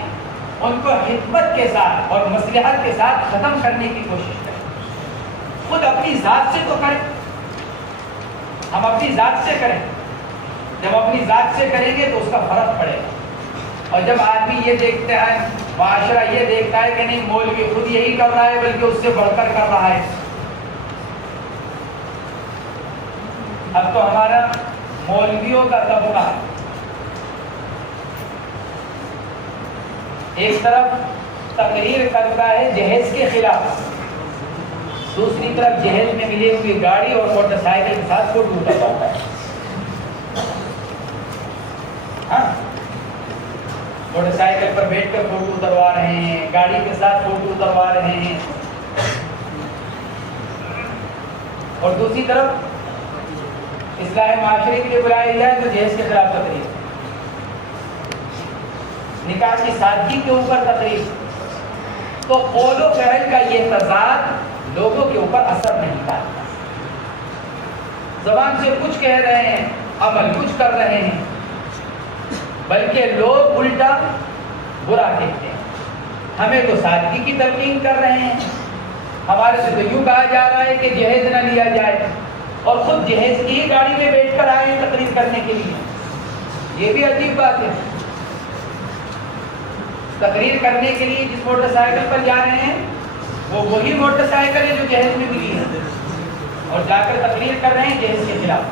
ان کو حکمت کے ساتھ اور مصلحت کے ساتھ ختم کرنے کی کوشش کریں۔ خود اپنی ذات سے تو کریں، ہم اپنی ذات سے کریں۔ جب اپنی ذات سے کریں گے تو اس کا فرق پڑے گا۔ اور جب آدمی یہ دیکھتا ہے معاشرہ یہ دیکھتا ہے کہ نہیں مولوی خود یہی کر رہا ہے بلکہ اس سے بڑھ کر کر رہا ہے. اب تو ہمارا مولویوں کا طبقہ ایک طرف تقریر کرتا ہے جہیز کے خلاف، دوسری طرف جہیز میں ملی ہوئی گاڑی اور موٹر سائیکل کے ساتھ فوٹو اترواتا ہے. ہاں، موٹر سائیکل پر بیٹھ کر فوٹو اتروا رہے ہیں، گاڑی کے ساتھ فوٹو اتروا رہے ہیں. اور دوسری طرف اصلاح معاشرے کے لیے بلایا جائے تو جہیز کے خلاف تقریر، نکاح کی سادگی کے اوپر تقریر. تو قول و فعل کا یہ تضاد لوگوں کے اوپر اثر نہیں ڈالتا. زبان سے کچھ کہہ رہے ہیں، عمل کچھ کر رہے ہیں، بلکہ لوگ الٹا برا کہتے ہیں. ہمیں تو سادگی کی تلقین کر رہے ہیں، ہمارے سے تو یوں کہا جا رہا ہے کہ جہیز نہ لیا جائے، اور خود جہیز کی ہی گاڑی میں بیٹھ کر آئے ہیں تقریر کرنے کے لیے. یہ بھی عجیب بات ہے. تقریر کرنے کے لیے جس موٹر سائیکل پر جا رہے ہیں وہ وہی موٹر سائیکل ہے جو جہیز میں ملی ہے، اور جا کر تقریر کر رہے ہیں جہیز کے خلاف.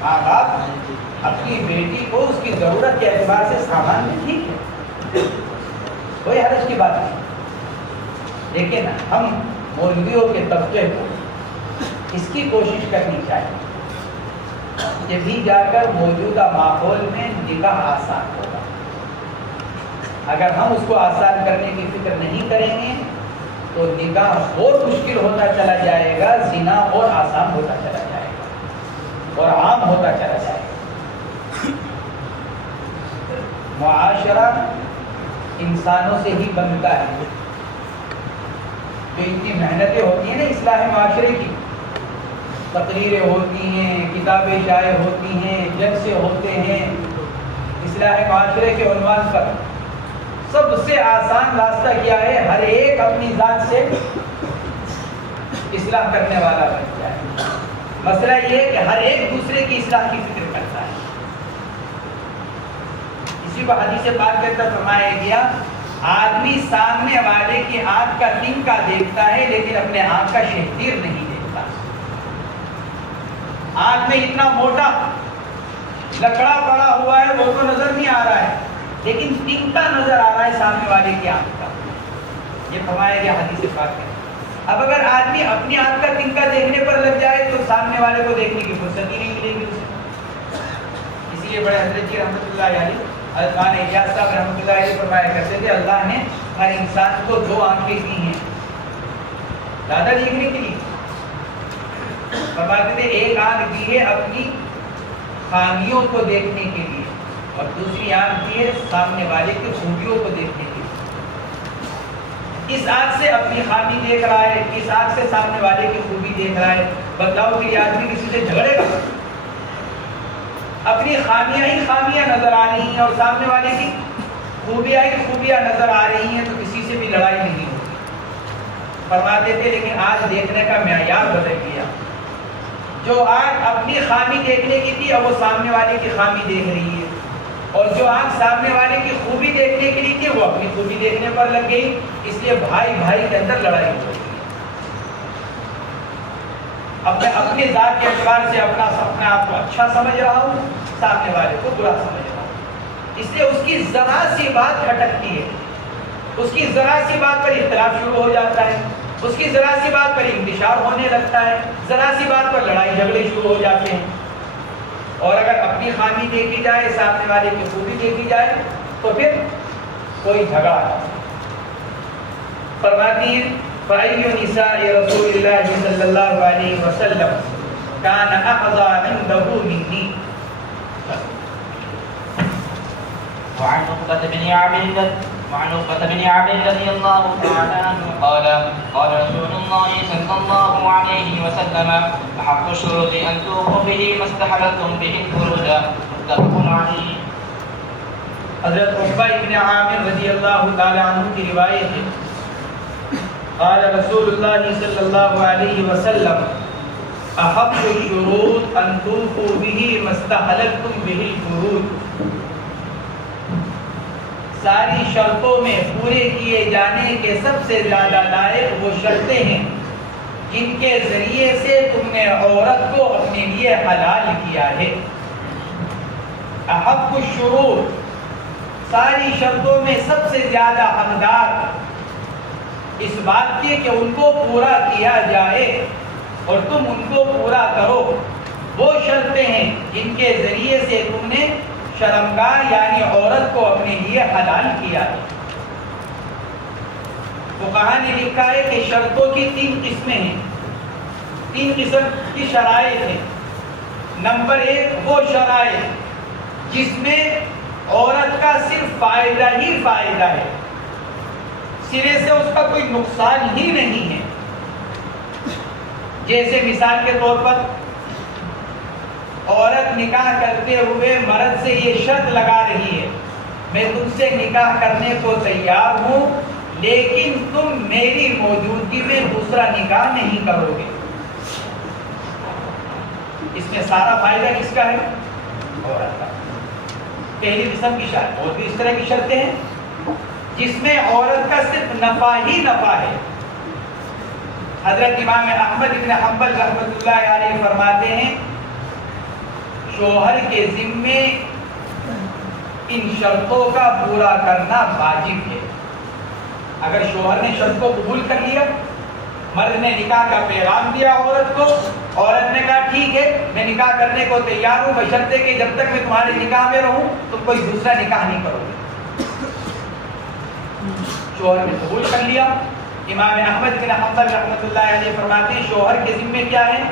ماں باپ اپنی بیٹی کو اس کی ضرورت کے اعتبار سے سامان میں ٹھیک ہے، کوئی حرج کی بات نہیں، لیکن ہم مولویوں کے طبقے کو اس کی کوشش کرنی چاہیے کہ بھی جا کر موجودہ ماحول میں نکاح آسان ہوگا. اگر ہم اس کو آسان کرنے کی فکر نہیں کریں گے تو نکاح اور مشکل ہوتا چلا جائے گا، زنا اور آسان ہوتا چلا جائے گا اور عام ہوتا چلا جائے گا. معاشرہ انسانوں سے ہی بنتا ہے. جو اتنی محنتیں ہوتی ہیں نا اصلاح معاشرے کی، تقریریں ہوتی ہیں، کتابیں شائع ہوتی ہیں، جلسے ہوتے ہیں اصلاح معاشرے کے عنوان پر، سب سے آسان راستہ کیا ہے؟ ہر ایک اپنی ذات سے اصلاح کرنے والا بن جائے. مسئلہ یہ ہے کہ ہر ایک دوسرے کی اصلاح کی فکر کرتا ہے. اسی کو حدیث پاک کے اندر فرمایا گیا، آدمی سامنے والے کی آنکھ کا تنکا دیکھتا ہے لیکن اپنے آنکھ کا شہتیر نہیں دیکھتا. آنکھ میں اتنا موٹا لکڑا پڑا ہوا ہے وہ تو نظر نہیں آ رہا ہے، لیکن تنکا نظر آ رہا ہے سامنے والے کی آنکھ کا. یہ فرمایا گیا حدیث پاک میں. اب اگر آدمی اپنی آنکھ کا تنکا دیکھنے پر لگ جائے تو سامنے والے کو دیکھنے کی فرصت ہی نہیں ملے گی اسے. اسی لیے بڑے حضرت جی رحمۃ اللہ علیہ، حضرت مولانا الیاس صاحب رحمۃ اللہ علیہ فرمایا کرتے تھے، اللہ نے ہر انسان کو دو آنکھیں دی ہیں زیادہ دیکھنے کے لیے. فرماتے تھے ایک آنکھ دی ہے اپنی خامیوں کو دیکھنے کے لیے اور دوسری آنکھ دی ہے سامنے والے کی خوبیوں کو دیکھنے کے لیے. اس آنکھ سے اپنی خامی دیکھ رہا ہے، اس آنکھ سے سامنے والے کی خوبی دیکھ رہا ہے. بتلاؤ کہ یہ آدمی کسی سے جھگڑے گا؟ اپنی خامیاں ہی خامیاں نظر آ رہی ہیں اور سامنے والے کی خوبیاں ہی خوبیاں نظر آ رہی ہیں تو کسی سے بھی لڑائی نہیں ہوتی. فرماتے تھے لیکن آج دیکھنے کا معیار بدل گیا. جو آنکھ اپنی خامی دیکھنے کی تھی اب وہ سامنے والے کی خامی دیکھ رہی ہے، اور جو آنکھ سامنے والے کی خوبی دیکھنے کے لیے تھی وہ اپنی خوبی دیکھنے پر لگ گئی. اس لیے بھائی بھائی کے اندر لڑائی ہو گئی. اب میں اپنی ذات کے اعتبار سے اپنے آپ کو اچھا سمجھ رہا ہوں، سامنے والے کو برا سمجھ رہا ہوں. اس لیے اس کی ذرا سی بات کھٹکتی ہے، اس کی ذرا سی بات پر اختلاف شروع ہو جاتا ہے، اس کی ذرا سی بات پر انتشار ہونے لگتا ہے، ذرا سی بات پر لڑائی جھگڑے شروع ہو جاتے ہیں. اور اگر اپنی خامی دیکھی جائے، سامنے والے کی خوبی دیکھی جائے تو پھر کوئی جھگڑا نہیں. فرماتی ہیں فَأَيُّ نِسَاءِ رَسُولِ اللَّهِ صلی اللہ علیہ وسلم كَانَ أَحْظَى عِنْدَهُ مِنِّي. وعن عقبة بن عامر رضي الله تعالى عنه قال قال رسول الله صلى الله عليه وسلم أحق الشروط أن توفوا به ما استحللتم به الفروج. متفق عليه. حضرت عقبہ ابن عامر رضی اللہ تعالی عنہ کی روایت ہے، قال رسول اللہ صلی اللہ علیہ وسلم احق الشروط ان توفوا به ما استحللتم به الفروج. ساری شرطوں میں پورے کیے جانے کے سب سے زیادہ لائق وہ شرطیں ہیں جن کے ذریعے سے تم نے عورت کو اپنے لیے حلال کیا ہے۔ احق الشروط، ساری شرطوں میں سب سے زیادہ حقدار اس بات کے کہ ان کو پورا کیا جائے اور تم ان کو پورا کرو، وہ شرطیں ہیں جن کے ذریعے سے تم نے شرمگاہ یعنی عورت کو اپنے لیے حلال کیا ہے۔ فقہا نے لکھا ہے کہ شرطوں کی 3 قسمیں ہیں، 3 قسم کی شرائط ہیں۔ نمبر 1 وہ شرائط جس میں عورت کا صرف فائدہ ہی فائدہ ہے، سرے سے اس کا کوئی نقصان ہی نہیں ہے۔ جیسے مثال کے طور پر عورت نکاح کرتے ہوئے مرد سے یہ شرط لگا رہی ہے، میں تم سے نکاح کرنے کو تیار ہوں لیکن تم میری موجودگی میں دوسرا نکاح نہیں کرو گے۔ اس میں سارا فائدہ کس کا ہے؟ عورت کا۔ پہلی قسم کی شرط، اور بھی اس طرح کی شرطیں ہیں جس میں عورت کا صرف نفع ہی نفع ہے۔ حضرت امام احمد بن حنبل رحمۃ اللہ علیہ فرماتے ہیں شوہر کے ذمے ان شرطوں کا پورا کرنا واجب ہے۔ اگر شوہر نے شرط کو قبول کر لیا، مرد نے نکاح کا پیغام دیا عورت کو، عورت نے کہا ٹھیک ہے میں نکاح کرنے کو تیار ہوں بشرطے کہ جب تک میں تمہارے نکاح میں رہوں تم کوئی دوسرا نکاح نہیں کرو گے، شوہر نے قبول کر لیا۔ امام احمد بن حنبل رحمۃ اللہ علیہ فرماتے ہیں شوہر کے ذمے کیا ہے؟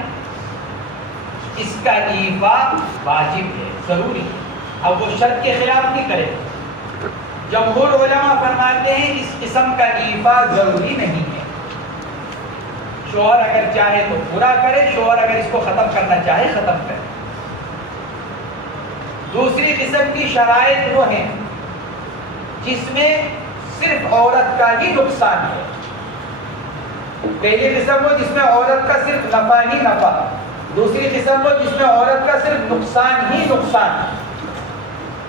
اس کا ایفاء واجب ہے، ضروری ہے، اب وہ شرط کے خلاف نہیں کرے۔ جمہور علماء فرماتے ہیں اس قسم کا ایفاء ضروری نہیں ہے، شوہر اگر چاہے تو پورا کرے، شوہر اگر اس کو ختم کرنا چاہے ختم کرے۔ دوسری قسم کی شرائط وہ ہیں جس میں صرف عورت کا ہی نقصان ہے۔ پہلی قسم وہ جس میں عورت کا صرف نفع ہی نفع، دوسری قسم وہ جس میں عورت کا صرف نقصان ہی نقصان۔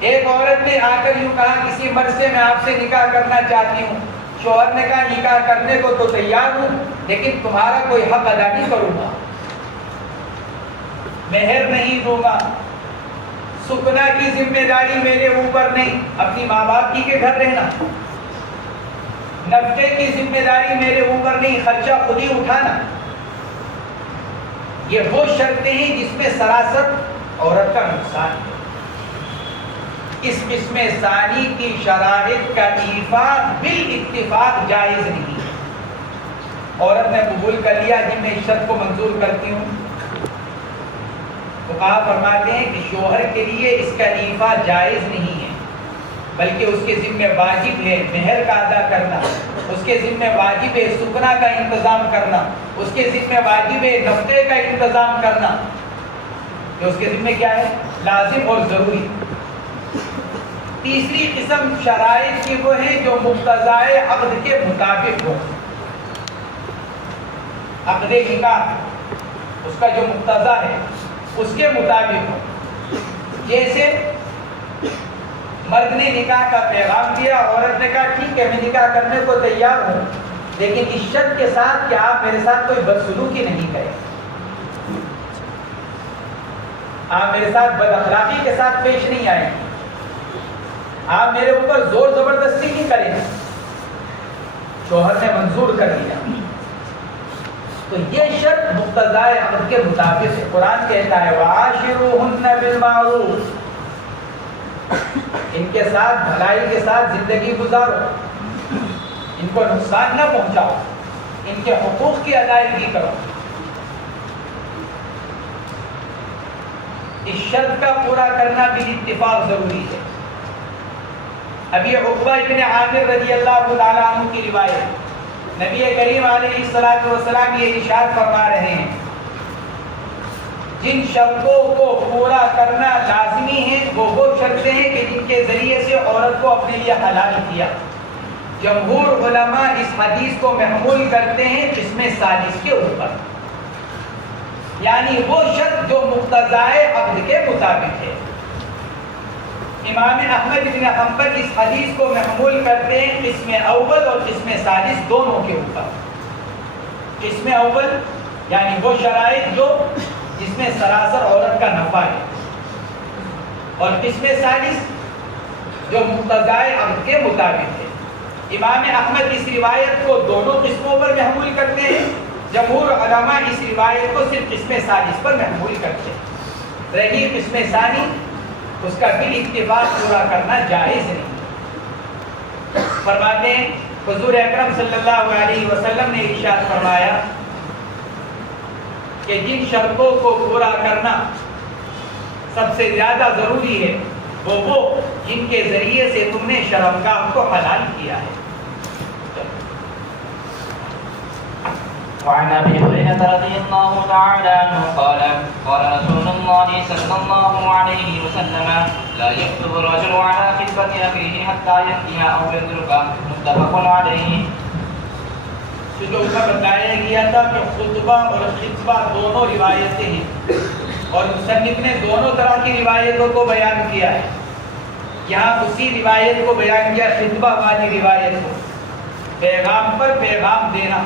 ایک عورت نے آ کر یوں کہا کسی مرد سے میں آپ سے نکاح کرنا چاہتی ہوں، شوہر نے کہا نکاح کرنے کو تو تیار ہوں لیکن تمہارا کوئی حق ادا نہیں کروں گا، مہر نہیں دوں گا، سکنا کی ذمہ داری میرے اوپر نہیں، اپنی ماں باپ کی کے گھر رہنا، نفقے کی ذمہ داری میرے اوپر نہیں، خرچہ خود ہی اٹھانا۔ یہ وہ شرطیں ہیں جس میں سراسر عورت کا نقصان ہے۔ اس قسم ثانی کی شرائط کا ایفاء بالاتفاق جائز نہیں ہے۔ عورت نے قبول کر لیا جن میں اس شرط کو منظور کرتی ہوں، فقہا فرماتے ہیں کہ شوہر کے لیے اس کا ایفاء جائز نہیں ہے، بلکہ اس کے ذمہ واجب ہے مہر کا ادا کرنا، اس کے ذمہ واجب ہے سکنا کا انتظام کرنا، اس کے ذمہ واجب ہے نفقے کا انتظام کرنا، جو اس کے ذمہ کیا ہے؟ لازم اور ضروری۔ تیسری قسم شرائط کی وہ ہیں جو مقتضائے عقد کے مطابق ہو، عقد نکاح اس کا جو مقتضا ہے اس کے مطابق ہو۔ جیسے مرد نے نکاح کا پیغام دیا، عورت نے کہا ٹھیک ہے میں نکاح کرنے کو تیار ہوں لیکن اس شرط کے ساتھ کہ آپ میرے ساتھ کوئی بدسلوکی نہیں کریں، آپ میرے ساتھ بد اخلاقی کے ساتھ پیش نہیں آئیں، آپ میرے اوپر زور زبردستی نہیں کریں۔ شوہر نے منظور کر دیا تو یہ شرط مقتضائے عقد کے مطابق ہے۔ قرآن کہتا ہے وَعَاشِرُوهُنَّ بِالْمَعْرُوفِ، ان کے ساتھ بھلائی کے ساتھ زندگی گزارو، ان کو نقصان نہ پہنچاؤ، ان کے حقوق کی ادائیگی کرو۔ اس شرط کا پورا کرنا بھی اتفاق ضروری ہے۔ ابھی عقبہ ابن عامر رضی اللہ تعالیٰ عنہ کی روایت، نبی کریم علیہ الصلوۃ والسلام یہ ارشاد فرما رہے ہیں جن شرطوں کو پورا کرنا لازمی ہے وہ شرطیں ہیں کہ جن کے ذریعے سے عورت کو اپنے لیے حلال کیا۔ جمہور علماء اس حدیث کو محمول کرتے ہیں اس میں ثالث کے اوپر، یعنی وہ شرط جو مقتضائے عقد کے مطابق ہے۔ امام احمد بن حنبل اس حدیث کو محمول کرتے ہیں قسم اول اور قسم ثالث دونوں کے اوپر. قسم اول یعنی وہ شرائط جو جس میں سراسر عورت کا نفع ہے، اور قسم ثالث جو مقتضائے عقد کے مطابق ہے. امام احمد اس روایت کو دونوں قسموں پر محمول کرتے ہیں، جمہور علماء اس روایت کو صرف قسم ثالث پر محمول کرتے ہیں. رہی قسم ثانی، اس کا بال اتفاق پورا کرنا جائز نہیں. فرماتے ہیں حضور اکرم صلی اللہ علیہ وسلم نے ارشاد فرمایا کہ جن شرطوں کو پورا کرنا سب سے زیادہ ضروری ہے وہ جن کے ذریعے سے تم نے شرمگاہ کو حلال کیا ہے. وعن ابي هريره رضي الله تعالى عنه قال قال رسول الله صلى الله عليه وسلم لا يكتب الرجل على خطبه اخيه حتى ينكح او يترك. متفق عليه. جو اوپر بتایا گیا تھا کہ خطبہ اور خطبہ دونوں روایتیں ہیں اور مصنف نے دونوں طرح کی روایتوں کو بیان کیا ہے. یہاں اسی روایت کو بیان کیا، خطبہ والی روایت کو، پیغام پر پیغام دینا.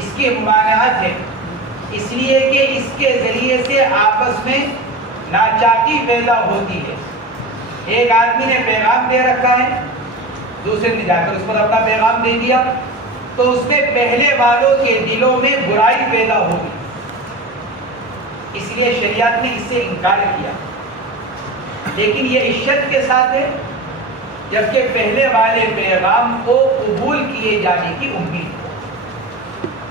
اس کی ممانعت ہے اس لیے کہ اس کے ذریعے سے آپس میں ناچاکی پیدا ہوتی ہے. ایک آدمی نے پیغام دے رکھا ہے، دوسرے نے جا کر اس پر اپنا پیغام دے دیا، تو اس میں پہلے والوں کے دلوں میں برائی پیدا ہوگی. اس لیے شریعت نے اس سے انکار کیا. لیکن یہ عشت کے ساتھ ہے جبکہ پہلے والے پیغام کو قبول کیے جانے کی امید ہو.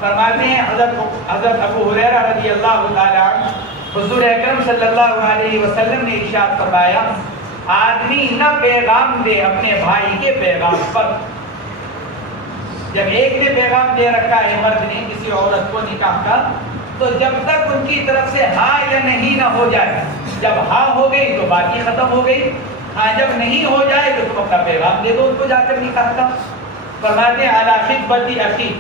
فرماتے ہیں حضرت ابو ہریرہ رضی اللہ تعالی عنہ حضور اکرم صلی اللہ علیہ وسلم نے ارشاد فرمایا آدمی نہ پیغام دے اپنے بھائی کے پیغام پر. جب ایک نے پیغام دے رکھا ہے مرد نے کسی عورت کو نکاح کا، تو جب تک ان کی طرف سے ہاں یا نہیں نہ ہو جائے، جب ہاں ہو گئی تو بات ہی ختم ہو گئی، ہاں جب نہیں ہو جائے تو تم اپنا پیغام دے دو ان کو جا کر نکاح کا. فرماتے ہیں علی خطبتی اخی.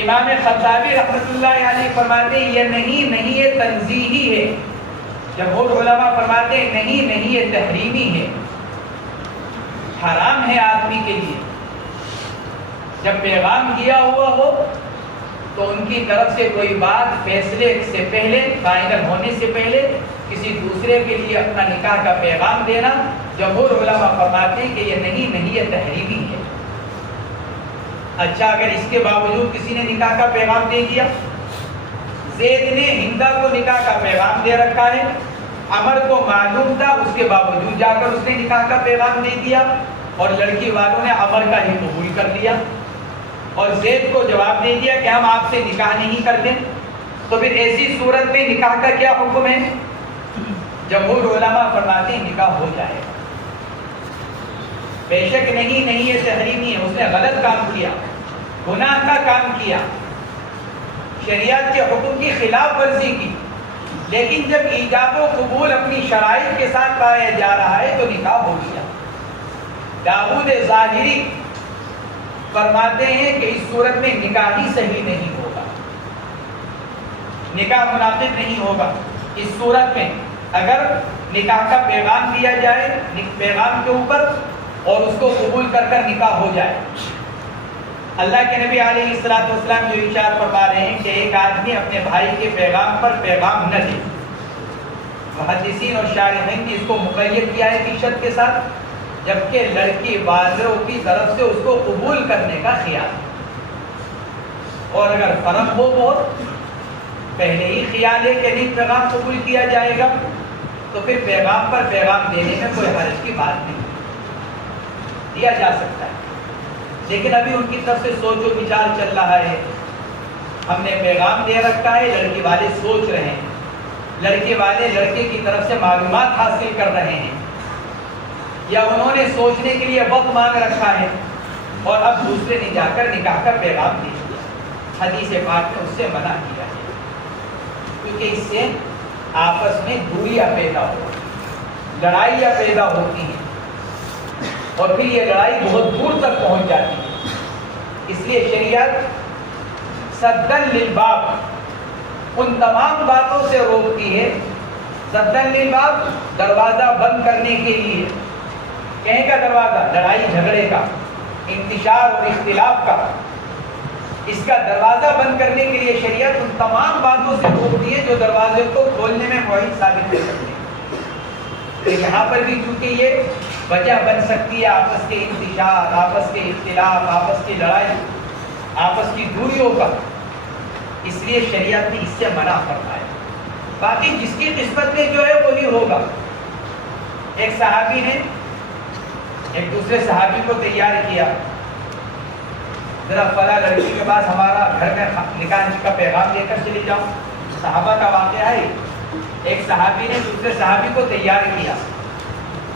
امام خطابی رحمۃ اللہ علیہ فرماتے ہیں یہ نہیں یہ تنزیہی ہے. جمہور علماء فرماتے ہیں نہیں یہ تحریمی ہے، حرام ہے آدمی کے لیے. جب پیغام کیا ہوا ہو تو ان کی طرف سے کوئی بات فیصلے سے پہلے، فائنل ہونے سے پہلے کسی دوسرے کے لیے اپنا نکاح کا پیغام دینا، جمہور علماء فرماتے ہیں کہ یہ نہیں یہ تحریمی ہے. اچھا اگر اس کے باوجود کسی نے نکاح کا پیغام دے دیا، زید نے ہندا کو نکاح کا پیغام دے رکھا ہے، عمر کو معلوم تھا، اس کے باوجود جا کر اس نے نکاح کا پیغام دے دیا اور لڑکی والوں نے عمر کا ہی قبول کر لیا اور زید کو جواب دے دیا کہ ہم آپ سے نکاح نہیں کرتے، تو پھر ایسی صورت میں نکاح کا کیا حکم ہے؟ جمہور علماء فرماتے ہیں نکاح ہو جائے. بے شک نہیں یہ تحریمی ہے، اس نے غلط کام کیا، گناہ کا کام کیا، شریعت کے حکم کی خلاف ورزی کی، لیکن جب ایجاب و قبول اپنی شرائط کے ساتھ پایا جا رہا ہے تو نکاح ہو گیا. داؤد ظاہری فرماتے ہیں کہ اس صورت میں نکاح ہی صحیح نہیں ہوگا، نکاح منعقد نہیں ہوگا. اس صورت میں اگر نکاح کا پیغام دیا جائے پیغام کے اوپر اور اس کو قبول کر نکاح ہو جائے. اللہ کے نبی علیہ الصلوۃ والسلام جو ارشاد فرما رہے ہیں کہ ایک آدمی اپنے بھائی کے پیغام پر پیغام نہ دے. محدثین اور شارحین نے اس کو مقید کیا ہے کہ شرط کے ساتھ، جبکہ لڑکی والوں کی طرف سے اس کو قبول کرنے کا خیال، اور اگر فرق ہو بہت پہلے ہی خیال ہے کہ نہیں پیغام قبول کیا جائے گا تو پھر پیغام پر پیغام دینے میں کوئی حرج کی بات نہیں، دیا جا سکتا ہے. لیکن ابھی ان کی طرف سے سوچ و بچار چل رہا ہے، ہم نے پیغام دے رکھا ہے، لڑکی والے سوچ رہے ہیں، لڑکے والے لڑکے کی طرف سے معلومات حاصل کر رہے ہیں، یا انہوں نے سوچنے کے لیے وقت مانگ رکھا ہے اور اب دوسرے نے جا کر نکاح کا پیغام دے دیا. حدیث پاک نے اس سے منع کیا ہے کیونکہ اس سے آپس میں دوریاں پیدا ہوتی ہیں، لڑائیاں پیدا ہوتی ہیں اور پھر یہ لڑائی بہت دور تک پہنچ جاتی ہے. اس لیے شریعت سدًا للباب ان تمام باتوں سے روکتی ہے سدن للباب، دروازہ بند کرنے کے لیے. کہیں کا دروازہ؟ لڑائی جھگڑے کا، انتشار اور اختلاف کا. اس کا دروازہ بند کرنے کے لیے شریعت ان تمام باتوں سے روکتی ہے جو دروازے کو کھولنے میں معین ثابت ہو سکتی ہے. یہاں پر بھی چونکہ یہ وجہ بن سکتی ہے آپس کے انتشار، آپس کے اختلاف، آپس کی لڑائی، آپس کی دوریوں کا، اس لیے شریعت نے اس سے منع فرمایا. باقی جس کی قسمت میں جو ہے وہی ہوگا. ایک صحابی نے ایک دوسرے صحابی کو تیار کیا، ذرا فلاں لڑکی کے پاس ہمارا گھر میں نکاح کا پیغام لے کر چلی جاؤں. صحابہ کا واقعہ ہے. ایک صحابی نے دوسرے صحابی کو تیار کیا،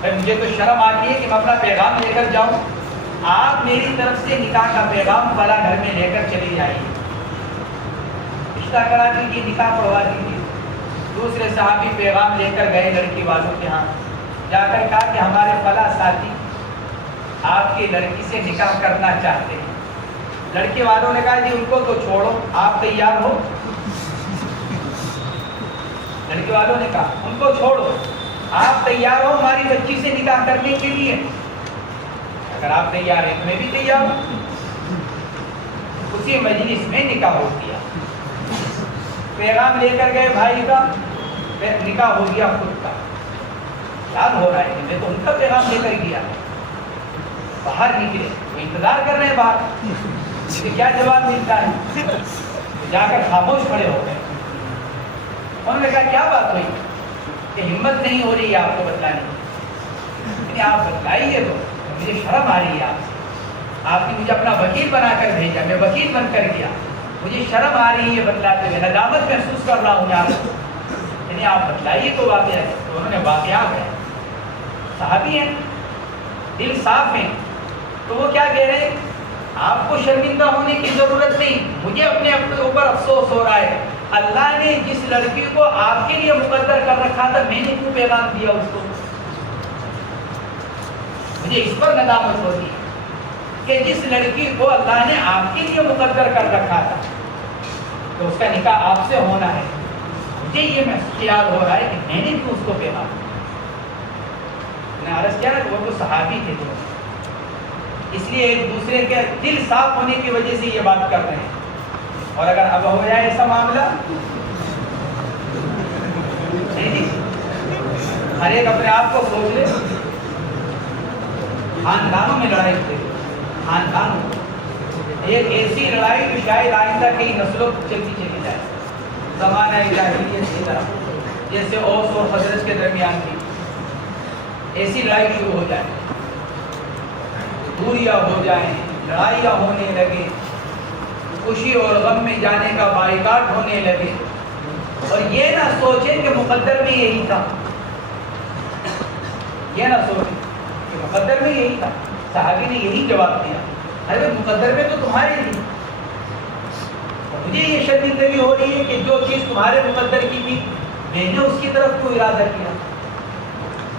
مجھے تو شرم آتی ہے کہ میں اپنا پیغام لے کر جاؤں، آپ میری طرف سے نکاح کا پیغام فلاں گھر میں لے کر چلی جائیے، رشتہ کرا دیجیے، نکاح پڑھوا دیجیے. دوسرے صحابی پیغام لے کر گئے لڑکی والوں کے ہاں، جا کر کہا کہ ہمارے فلاں ساتھی آپ کی لڑکی سے نکاح کرنا چاہتے ہیں. لڑکے والوں نے کہا جی ان کو تو چھوڑو، آپ تیار ہو؟ لڑکے والوں نے کہا ان کو چھوڑو، آپ تیار ہو ہماری بچی سے نکاح کرنے کے لیے؟ اگر آپ تیار ہیں تو میں بھی تیار ہوں. اسی مجلس میں نکاح ہو گیا. پیغام لے کر گئے بھائی کا، نکاح ہو گیا خود کا. یاد ہو رہا ہے کہ میں تو ان کا پیغام لے کر گیا. باہر نکلے، وہ انتظار کر رہے ہیں باہر کہ کیا جواب ملتا ہے. جا کر خاموش کھڑے ہو گئے. انہوں نے کہا کیا بات ہوئی کہ ہمت نہیں ہو رہی ہے آپ کو بتلانے کی؟ آپ بتلائیے تو مجھے شرم آ رہی ہے آپ سے. آپ نے مجھے اپنا وکیل بنا کر بھیجا، میں وکیل بن کر گیا، مجھے شرم آ رہی ہے بتلاتے ہوئے، ندامت محسوس کر رہا ہوں آپ کو. یعنی آپ بتلائیے تو واقعہ ہے. تو انہوں نے واقعہ ہے، صحابی ہیں، دل صاف ہیں، تو وہ کیا کہہ رہے ہیں؟ آپ کو شرمندہ ہونے کی ضرورت نہیں، مجھے اپنے اوپر افسوس ہو رہا ہے. اللہ نے جس لڑکی کو آپ کے لیے مقدر کر رکھا تھا، میں نے کیوں پیغام دیا اس کو؟ مجھے اس پر ندامت ہوتی ہے کہ جس لڑکی کو اللہ نے آپ کے لیے مقدر کر رکھا تھا تو اس کا نکاح آپ سے ہونا ہے، مجھے یہ خیال ہو رہا ہے کہ میں نے کیوں اس کو پیغام دیا. میں نے عرض کیا نا کہ وہ تو صحابی تھے دونوں، اس لیے ایک دوسرے کے دل صاف ہونے کی وجہ سے یہ بات کر رہے ہیں. اور اگر اب ہو جائے ایسا معاملہ، نہیں جی، ہر ایک اپنے آپ کو سوچ لے. خاندانوں میں لڑائی ہوتی ہے، خاندانوں ایک ایسی لڑائی جو شاید آئندہ کئی نسلوں چلتی چلی جائے. زمانہ جاہلیت کی طرح جیسے اوس اور خزرج کے درمیان تھی، ایسی لڑائی شروع ہو جائے، دوریاں ہو جائیں، لڑائیاں ہونے لگے، خوشی اور غم میں جانے کا بائیکاٹ ہونے لگے، اور یہ نہ سوچیں کہ مقدر میں یہی تھا. یہ نہ سوچیں کہ مقدر میں یہی تھا. صحابی نے یہی جواب دیا، ارے مقدر میں تو تمہارے تھی، مجھے یہ شرمندگی ہو رہی ہے کہ جو چیز تمہارے مقدر کی تھی میں نے اس کی طرف کیوں ارادہ کیا.